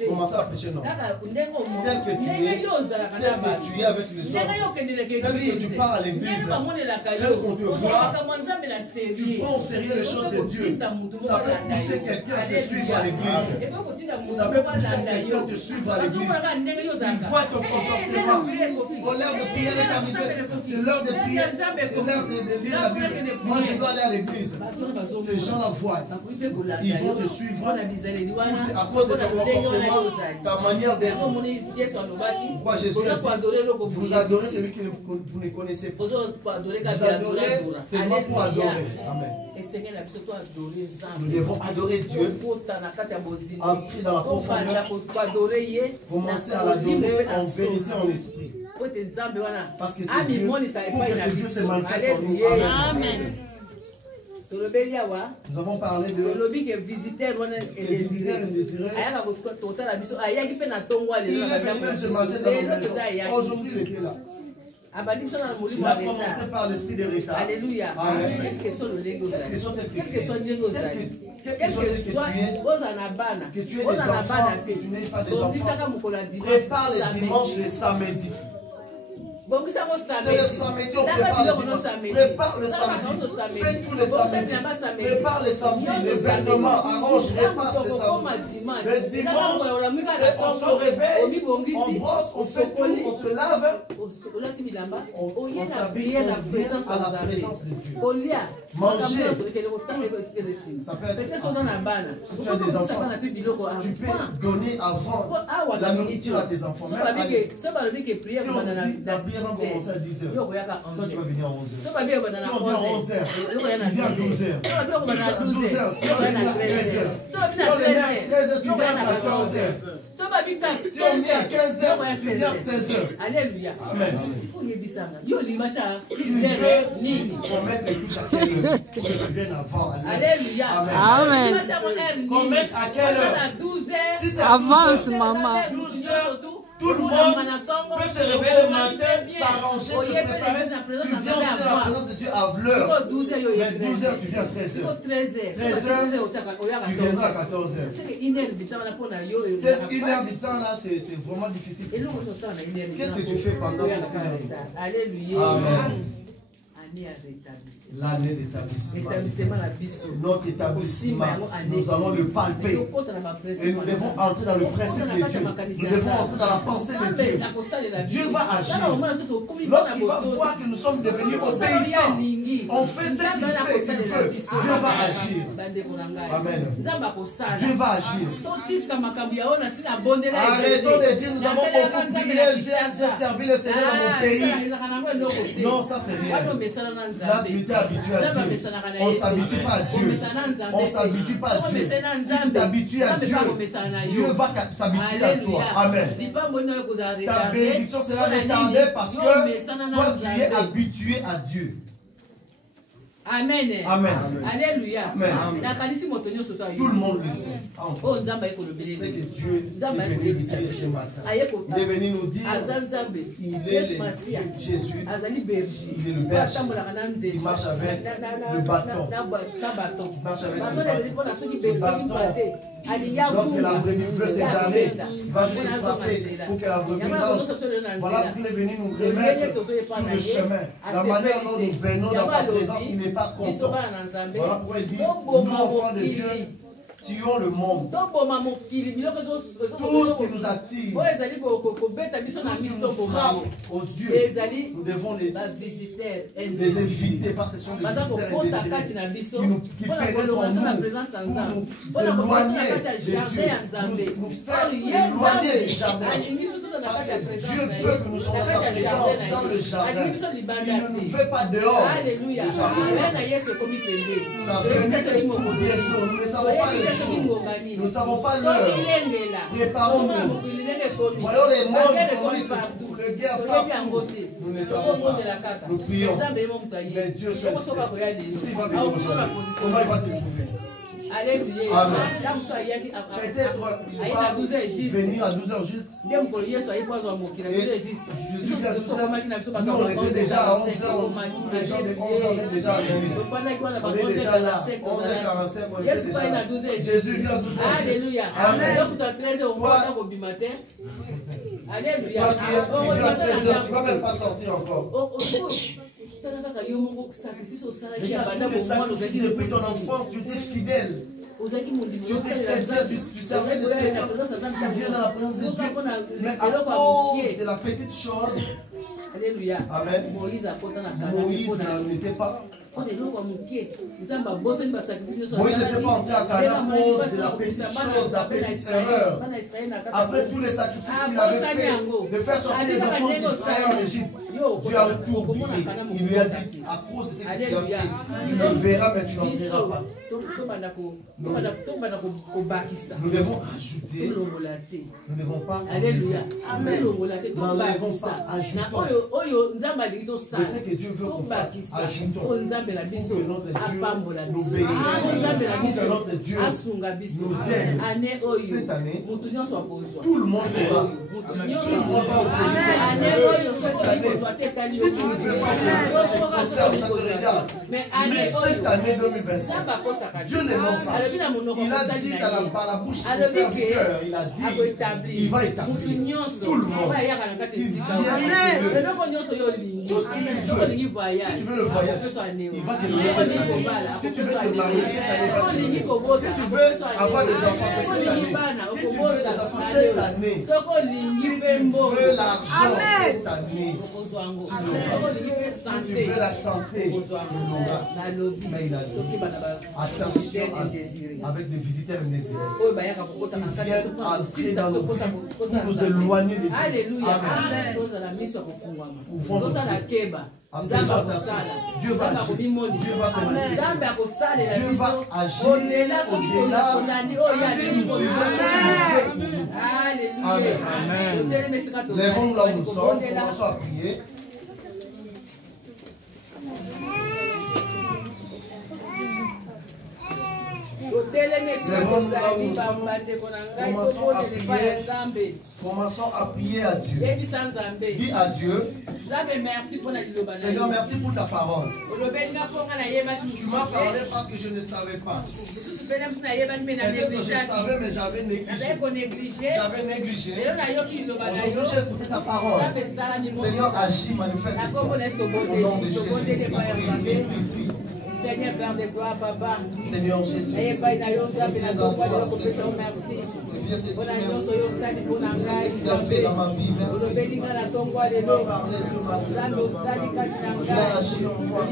commencer à prêcher, non. Tel que tu es avec les autres, tel que tu pars à l'église, tel qu'on te voit, tu prends au sérieux les choses de Dieu. Ça peut pousser quelqu'un à te suivre à l'église. Ça peut pousser quelqu'un à te suivre à l'église. Il voit ton comportement. L'heure de prière est arrivée. C'est l'heure de prière. C'est l'heure de lire la Bible. Moi, je dois aller à l'église. Ces gens la voient. Ils vont te suivre à cause de ton comportement, ta manière d'être. Pourquoi Jésus a dit, vous adorez celui que vous ne connaissez pas. Vous adorez seulement pour adorer. Amen. Nous devons adorer Dieu, entrer dans la profondeur, commencer à l'adorer en vérité, en esprit. Parce que c'est Dieu, pour que ce Dieu se manifeste en nous. Amen. Nous avons parlé de ces visiteurs indésirés. Il est même ce matin dans nos maisons. Aujourd'hui, il était là. Il a commencé par l'esprit de retard. Alléluia. Quelle que soit que tu aies des enfants, que tu n'aies pas des enfants, prépare les dimanches, les samedis. C'est le samedi, on prépare le dimanche. Prépare le samedi. Fais tous les samedis. Prépare les samedis. Les vêtements, arrange, repasse les samedis. Le dimanche, on se réveille, on brosse, on fait tout, on se lave. On s'habille, on vient à la présence de Dieu. Manger. Ça peut être. Si tu as des enfants, tu peux donner avant la nourriture à tes enfants. Même si on dit la prière va commencer à 10h, toi tu vas venir à 11h. Si on dit à 11h, tu viens à 12h. Si à 12h, tu vas venir à 13h. Si on est à 13h, tu viens à 14h. Si on est à 15h, tu viens à 16h. Alléluia. Amen. Tu veux qu'on mette les touches à quelle heure? Que tu viennes avant. Alléluia. Amen. Qu'on mette à quelle heure? Si c'est Avance, maman. 12h, tout le monde peut se réveiller le matin, s'arranger, se préparer. Tu viens aussi à la présence de Dieu à l'heure. Mais 12h, tu viens à 13h. 13h, tu viendras à 14h. Cette 1 heure du temps là, c'est vraiment difficile. Qu'est-ce que tu fais pendant cette 1 heure du temps? Alléluia. Amen. l'année d'établissement. Notre établissement, nous allons le palper. Et nous devons entrer dans le principe de Dieu. Nous devons entrer dans la pensée de Dieu. Dieu va agir. Lorsqu'il va voir que nous sommes devenus obéissants, on fait ce qu'il veut. Dieu va agir. Amen. Dieu va agir. Arrêtons de dire nous avons beaucoup prié, j'ai servi le Seigneur dans mon pays. Non, ça c'est rien. Là, tu étais habitué à Dieu. On ne s'habitue pas à Dieu. On ne s'habitue pas à Dieu. Si tu t'habitues à Dieu, Dieu va s'habituer à toi. Amen. Ta bénédiction sera retardée parce que toi, tu es habitué à Dieu. Amen. Amen. Alléluia. Amen. Tout le monde le sait. C'est que Dieu est venu ici ce matin. Il est venu nous dire il est Jésus. Il est le berger. Il marche avec le bâton. Il marche avec le bâton. Lorsque la brebis veut s'égarer, il va juste frapper pour que la brebis rentre. Voilà qu'il est venu nous remettre sur le chemin. La manière dont nous venons dans sa présence, il n'est pas content. Voilà pourquoi il dit, nous enfants de Dieu, tuons le monde. Tout ce qui nous attire, tout ce qui nous frappe aux yeux, nous devons les éviter parce que ce sont des visiteurs indésirés qui pénètrent en nous pour nous éloigner de Dieu, nous faire éloigner du jardin. Parce que Dieu veut que nous soyons dans sa présence, dans le jardin. Il ne nous fait pas dehors. Alléluia. Ça venait pour bientôt. Nous ne savons pas les jours. Nous ne savons pas l'heure. Préparons-nous. Voyons les mondes, comment ils se trouvent. Les guerres frappent. Nous ne savons pas. Nous prions. Mais Dieu seul sait. S'il va venir aujourd'hui, comment il va te trouver? Alléluia. Amen. Peut-être il va venir à 12h juste. Et Jésus vient à 12h. Nous on était déjà à 11h. Les gens de 11h on est déjà à l'église. On est déjà là. 11h45 on était déjà là. Jésus vient à 12h. Alléluia. Amen. Alléluia. Toi qui es à 13h, tu ne vas même pas sortir encore. Regarde tous les sacrifices depuis ton enfance, tu étais fidèle. Tu étais chrétien, tu servais le Seigneur, tu viens dans la présence de Dieu. Mais à cause de la petite chose, Alléluia. Amen. Moïse n'était pas. Moïse n'était pas entré à Canaan à cause de la petite chose, de la petite erreur. Après tous les sacrifices qu'il avait fait, de faire sortir les enfants d'Israël en Égypte, Dieu a tout oublié. Il lui a dit, à cause de ce que tu as fait, tu le verras mais tu n'entreras pas. Nous devons ajouter, nous ne devons pas Alléluia. n'enlèvons pas, ajoutons. Mais ce que Dieu veut qu'on fasse, ajoutons. Pour que notre Dieu nous bénisse, pour que notre Dieu nous aide. Cette année, tout le monde aura. Tout le monde va obtenir cette année. Si tu ne veux pas que ton concerne, ça te regarde. Mais cette année 2025, Dieu ne ment pas. Il a dit par la bouche de son serviteur, il a dit, il va établir tout le monde. Il vient si tu veux le voyage, il va te donner cette année. Si tu veux te marier cette année, si tu veux avoir des enfants cette année, si tu veux des enfants cette année, si tu veux l'argent cette année, si tu veux la santé, tu l'auras. Mais il a dit, attention avec des visiteurs indésirés. Ils viennent entrer dans nos vies pour nous éloigner de Dieu. Alléluia. Dieu va agir. Dieu va se manifester. Dieu va agir au-delà. Amen. Lèvons-nous là où nous sommes. Commençons à prier. Lèvons-nous là où nous sommes. Commençons à prier à Dieu. Dis à Dieu, Seigneur, merci pour ta parole. Tu m'as parlé parce que je ne savais pas. Peut-être que je savais, mais j'avais négligé. J'avais négligé. Aujourd'hui, j'ai écouté ta parole. Seigneur, agis, manifeste-toi. Au nom de Jésus. Seigneur, Père de gloire, Papa. Seigneur Jésus. Tu as fait dans ma vie, merci. Tu m'as parlé sur ma vie. Tu as agi en moi,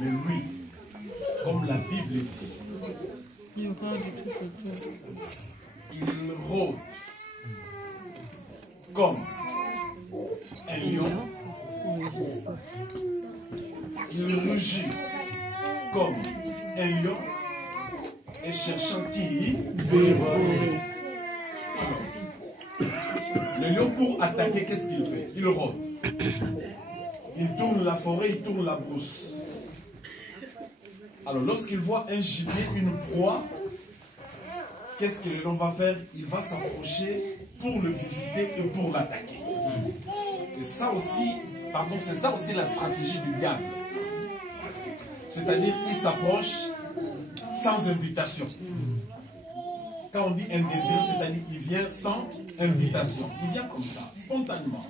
Mais lui, comme la Bible dit, il rôde comme un lion, il rugit comme un lion et cherchant qui dévore. Le lion, pour attaquer, qu'est-ce qu'il fait? Il rôde. Il tourne la forêt, il tourne la brousse. Alors, lorsqu'il voit un gibier, une proie, qu'est-ce que le lion va faire? Il va s'approcher pour le visiter et pour l'attaquer. Et ça aussi, pardon, c'est ça aussi la stratégie du diable. C'est-à-dire qu'il s'approche sans invitation. Quand on dit un désir, c'est-à-dire qu'il vient sans invitation. Il vient comme ça, spontanément.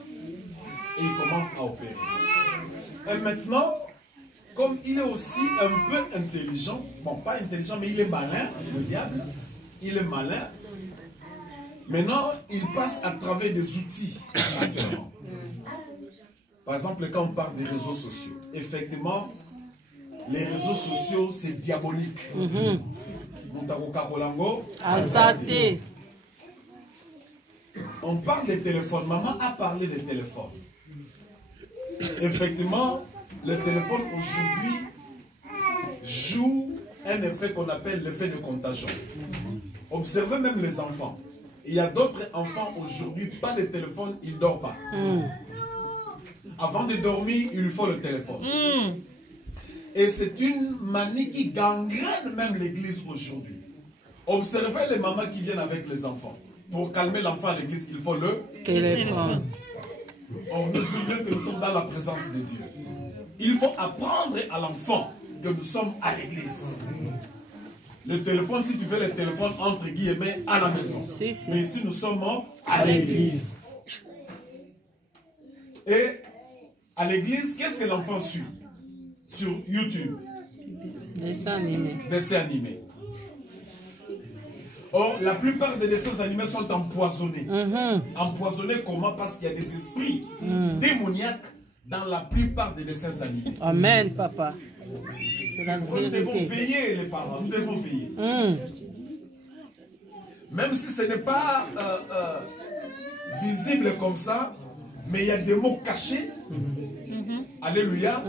Et il commence à opérer. Et maintenant, comme il est aussi un peu intelligent, bon, pas intelligent, mais il est malin, le diable, il est malin. Maintenant, il passe à travers des outils, actuellement. Par exemple, quand on parle des réseaux sociaux, effectivement, les réseaux sociaux, c'est diabolique. On parle des téléphones. Maman a parlé des téléphones. Effectivement, le téléphone aujourd'hui joue un effet qu'on appelle l'effet de contagion. Observez même les enfants. Il y a d'autres enfants aujourd'hui, pas de téléphone, ils ne dorment pas. Avant de dormir, il lui faut le téléphone. Et c'est une manie qui gangrène même l'église aujourd'hui. Observez les mamans qui viennent avec les enfants. Pour calmer l'enfant à l'église, il faut le téléphone. On nous souligne que nous sommes dans la présence de Dieu. Il faut apprendre à l'enfant que nous sommes à l'église. Le téléphone, si tu fais le téléphone entre guillemets à la maison. Mais ici, nous sommes à l'église. Et à l'église, qu'est-ce que l'enfant suit? Sur YouTube. Dessins animés. Or, la plupart des dessins animés sont empoisonnés. Empoisonnés comment? Parce qu'il y a des esprits démoniaques dans la plupart des dessins animés. Amen, papa. Nous devons veiller, les parents. Nous devons veiller. Même si ce n'est pas visible comme ça, mais il y a des mots cachés. Alléluia.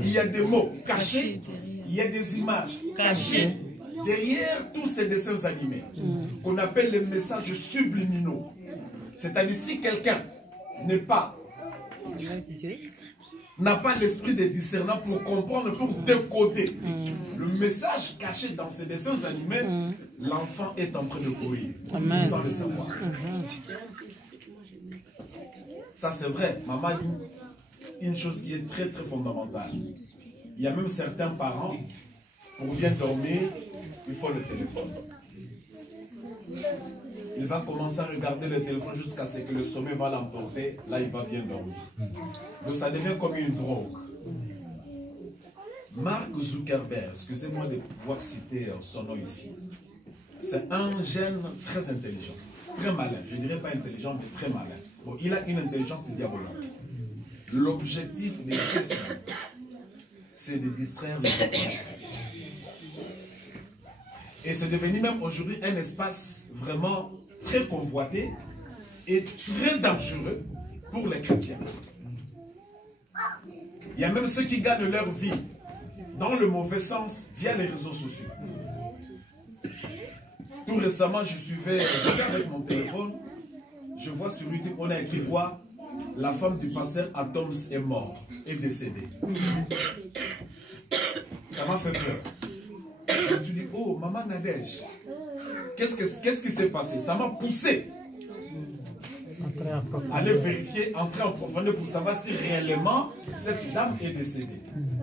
Il y a des mots cachés. Il y a des images cachées derrière tous ces dessins animés qu'on appelle les messages subliminaux. C'est-à-dire si quelqu'un n'a pas l'esprit de discernant pour comprendre, pour décoder le message caché dans ces dessins animés, l'enfant est en train de courir sans le savoir. Ça c'est vrai. Maman dit une chose qui est très très fondamentale. Il y a même certains parents, pour bien dormir, il faut le téléphone. Il va commencer à regarder le téléphone jusqu'à ce que le sommeil va l'emporter. Là, il va bien dormir. Donc ça devient comme une drogue. Mark Zuckerberg, excusez-moi de pouvoir citer son nom ici. C'est un jeune très intelligent, très malin. Je ne dirais pas intelligent, mais très malin. Bon, il a une intelligence diabolique. L'objectif des Facebook, c'est de distraire les enfants. Et c'est devenu même aujourd'hui un espace vraiment très convoité et très dangereux pour les chrétiens. Il y a même ceux qui gagnent leur vie dans le mauvais sens via les réseaux sociaux. Tout récemment, je suivais avec mon téléphone, je vois sur YouTube, on a écrit quoi? La femme du pasteur Atoms est morte, est décédée. Ça m'a fait peur. Je me suis dit, oh, maman Nadège, qu'est-ce qui s'est passé? Ça m'a poussé à aller vérifier, entrer en profondeur pour savoir si réellement cette dame est décédée.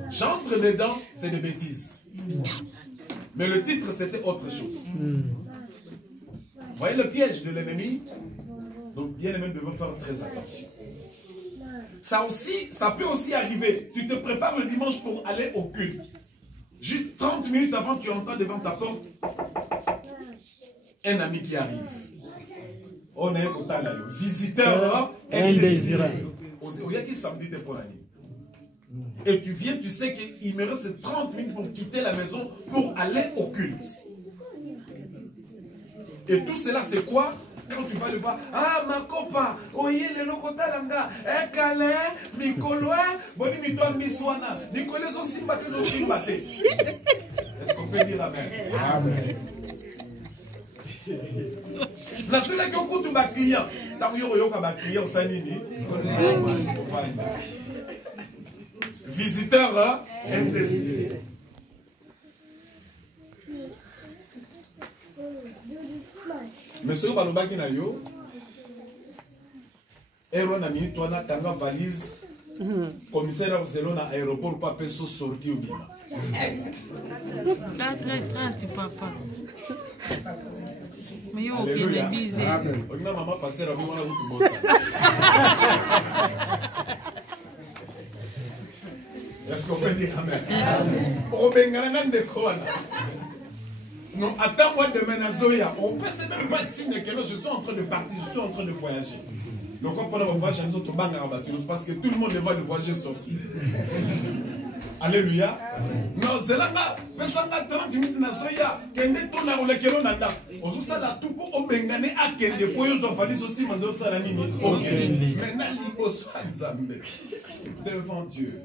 J'entre dedans, c'est des bêtises. Mais le titre, c'était autre chose. Vous voyez le piège de l'ennemi? Donc, bien aimé, nous devons faire très attention. Ça peut aussi arriver. Tu te prépares le dimanche pour aller au culte. Juste 30 minutes avant, tu entends devant ta porte un ami qui arrive. On est au visiteur indésiré. Et tu viens, tu sais qu'il me reste 30 minutes pour quitter la maison pour aller au culte. Et tout cela, c'est quoi? Quand tu vas le voir, ah, ma copa, oye, le lokota langa, ekale, mikoloe, boni mitoa miswana, nikole zo simbate, zo simbate. Est-ce qu'on peut dire amen? Amen. La seule qui a coûté ma client, tant que yo ka ba client sanini. Visiteur indésiré. Mais ce que balobaki na yo, Aaron a mis toi na tanga valise, commissaire Zelo na aéroport pas peso sorti au bima. Très papa. Mais yo qui le disait. On a maman passer à moi où tu bosses. Est-ce qu'on peut dire amen? Au Bengala de Koana. Non, attends-moi demain à Zoya. On ne peut même pas signe que je suis en train de partir, je suis en train de voyager. Donc, on peut voyager parce que tout le monde va le voyager sorcier. Alléluia. Non, c'est là, pesanga 30 minutes na Zoya. Kende tona ou lekelo nanda. Ozo sala tout pour obengane a kende foyo zo valise aussi manzo sala nini. OK. Maintenant liboso nzambe devant Dieu.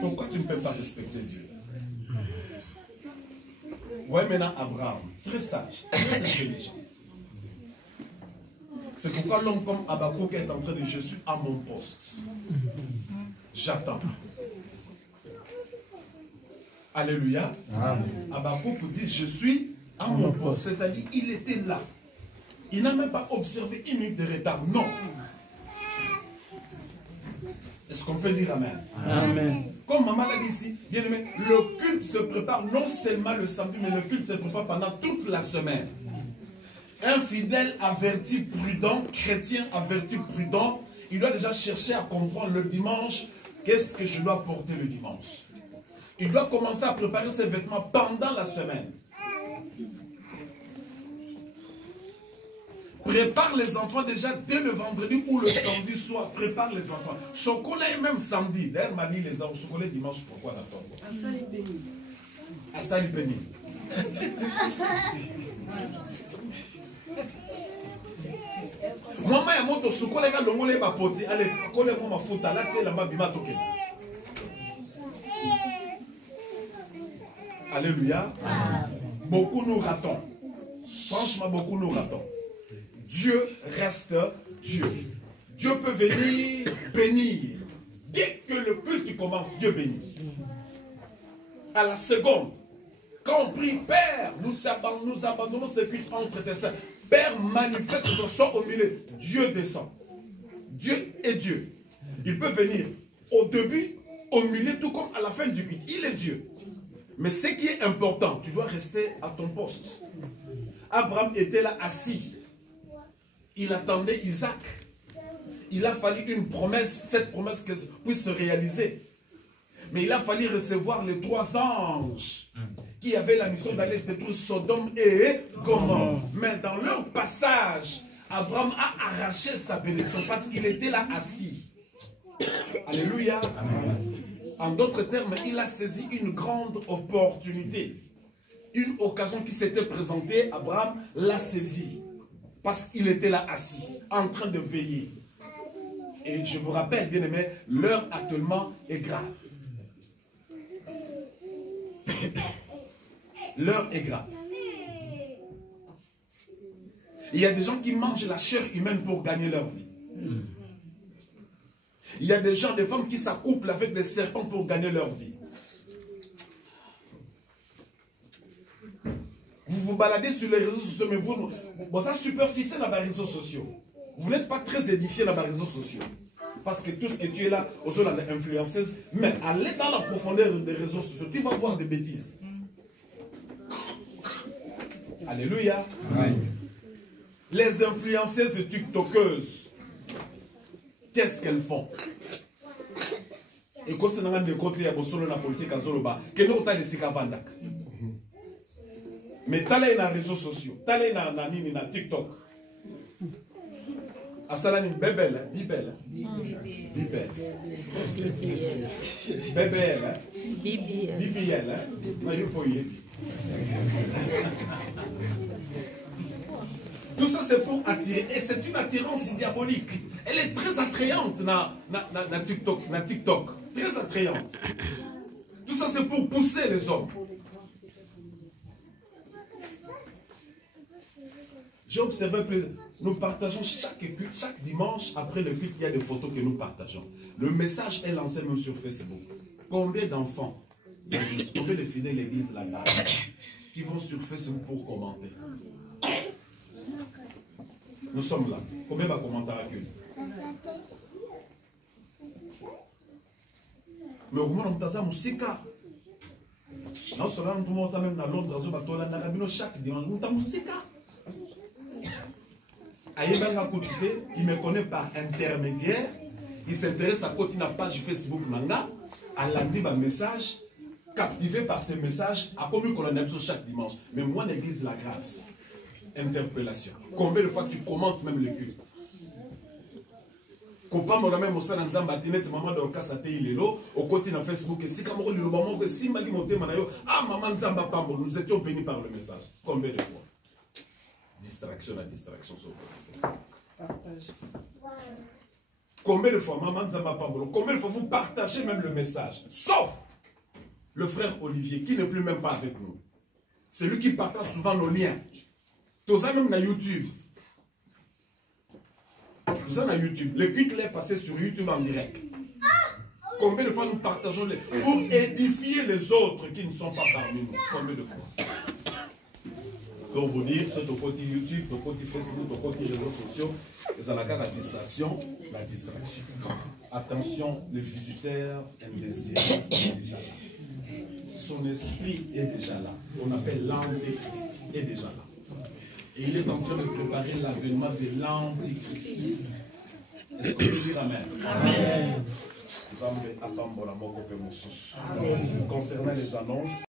Pourquoi tu ne peux pas respecter Dieu? Voyez maintenant Abraham, très sage, très intelligent. C'est pourquoi l'homme comme Habakkuk est en train de dire, je suis à mon poste. J'attends. Alléluia. Habakkuk dit, je suis à mon poste. C'est-à-dire, il était là. Il n'a même pas observé une minute de retard. Non. Est-ce qu'on peut dire Amen? Amen. Comme maman l'a dit ici, bien aimé, le culte se prépare non seulement le samedi, mais le culte se prépare pendant toute la semaine. Un fidèle averti, prudent, chrétien averti, prudent, il doit déjà chercher à comprendre le dimanche, qu'est-ce que je dois porter le dimanche. Il doit commencer à préparer ses vêtements pendant la semaine. Prépare les enfants déjà dès le vendredi ou le samedi soir. Prépare les enfants. Chocolat est même samedi. D'ailleurs, Mani les a au chocolat dimanche. Pourquoi la tombe? À Salipeni. Maman, il y a mon chocolat qui a l'ongolé ma poti. Allez, collez moi ma faute. Là, tu sais, la ma bima toke. Alléluia. Beaucoup nous ratons. Franchement, beaucoup nous ratons. Dieu reste Dieu. Dieu peut venir bénir. Dès que le culte commence, Dieu bénit. À la seconde, quand on prie, Père, nous abandonnons ce culte entre tes saints. Père, manifeste ton sang au milieu. Dieu descend. Dieu est Dieu. Il peut venir au début, au milieu, tout comme à la fin du culte. Il est Dieu. Mais ce qui est important, tu dois rester à ton poste. Abraham était là assis. Il attendait Isaac. Il a fallu une promesse, cette promesse puisse se réaliser. Mais il a fallu recevoir les 3 anges qui avaient la mission d'aller détruire Sodome et Gomorrhe. Mais dans leur passage, Abraham a arraché sa bénédiction parce qu'il était là assis. Alléluia. En d'autres termes, il a saisi une grande opportunité. Une occasion qui s'était présentée, Abraham l'a saisie. Parce qu'il était là assis, en train de veiller. Et je vous rappelle, bien aimé, l'heure actuellement est grave. L'heure est grave. Il y a des gens qui mangent la chair humaine pour gagner leur vie. Il y a des gens, des femmes qui s'accouplent avec des serpents pour gagner leur vie. Vous vous baladez sur les réseaux sociaux, mais vous, ça superficiel dans les réseaux sociaux. Vous n'êtes pas très édifié dans les réseaux sociaux. Parce que tout ce que tu es là, aux autres influenceuses, mais aller dans la profondeur des réseaux sociaux, tu vas voir des bêtises. Alléluia. Ouais. Les influenceuses et tiktokeuses, qu'est-ce qu'elles font? Et quand c'est dans des côtés, il y a la politique à Zoloba, que nous avons des Vandak. Mais t'allez dans les réseaux sociaux, t'allez dans TikTok. Asalani bebel, bibel, bibel, bebel, bibiel, tout ça c'est pour attirer, et c'est une attirance diabolique. Elle est très attrayante dans TikTok, très attrayante. Tout ça c'est pour pousser les hommes. J'ai observé, nous partageons chaque dimanche, après le culte, il y a des photos que nous partageons. Le message est lancé même sur Facebook. Combien d'enfants, combien de fidèles de l'église là-bas, qui vont sur Facebook pour commenter? Nous sommes là. Combien va commenter à culte? Mais au moins, on a musica. Nous sommes là, nous sommes même dans Londres, chaque dimanche, nous avons musica. Il me connaît par intermédiaire. Il s'intéresse à côté de la page Facebook Manga. À l'amener un message. Captivé par ce message. À combien qu'on en aime chaque dimanche. Mais moi, l'église la grâce. Interpellation. Combien de fois tu commentes même le culte? Copa mon même au sein de Zambatinette, maman de Okasate Ilelo, au côté de Facebook, et si Kamoro le moment que si Magi monté Manayo, ah maman Zamba Pambo, nous étions bénis par le message. Combien de fois? Distraction à distraction sur le Facebook. Partage. Combien de fois, maman Zamba Pambo, combien de fois vous partagez même le message? Sauf le frère Olivier, qui n'est plus même pas avec nous. C'est lui qui partage souvent nos liens. Tout ça même dans YouTube. Tout ça dans YouTube. Le culte est passé sur YouTube en direct. Combien de fois nous partageons les... pour édifier les autres qui ne sont pas parmi nous? Combien de fois? Donc vous dire, c'est au côté YouTube, au côté Facebook, au côté réseaux sociaux, et en la distraction, la distraction. Attention, le visiteur indésiré est déjà là. Son esprit est déjà là. On appelle l'antéchrist, est déjà là. Et il est en train de préparer l'avènement de l'antéchrist. Est-ce qu'on peut dire Amen? Amen. Concernant les annonces,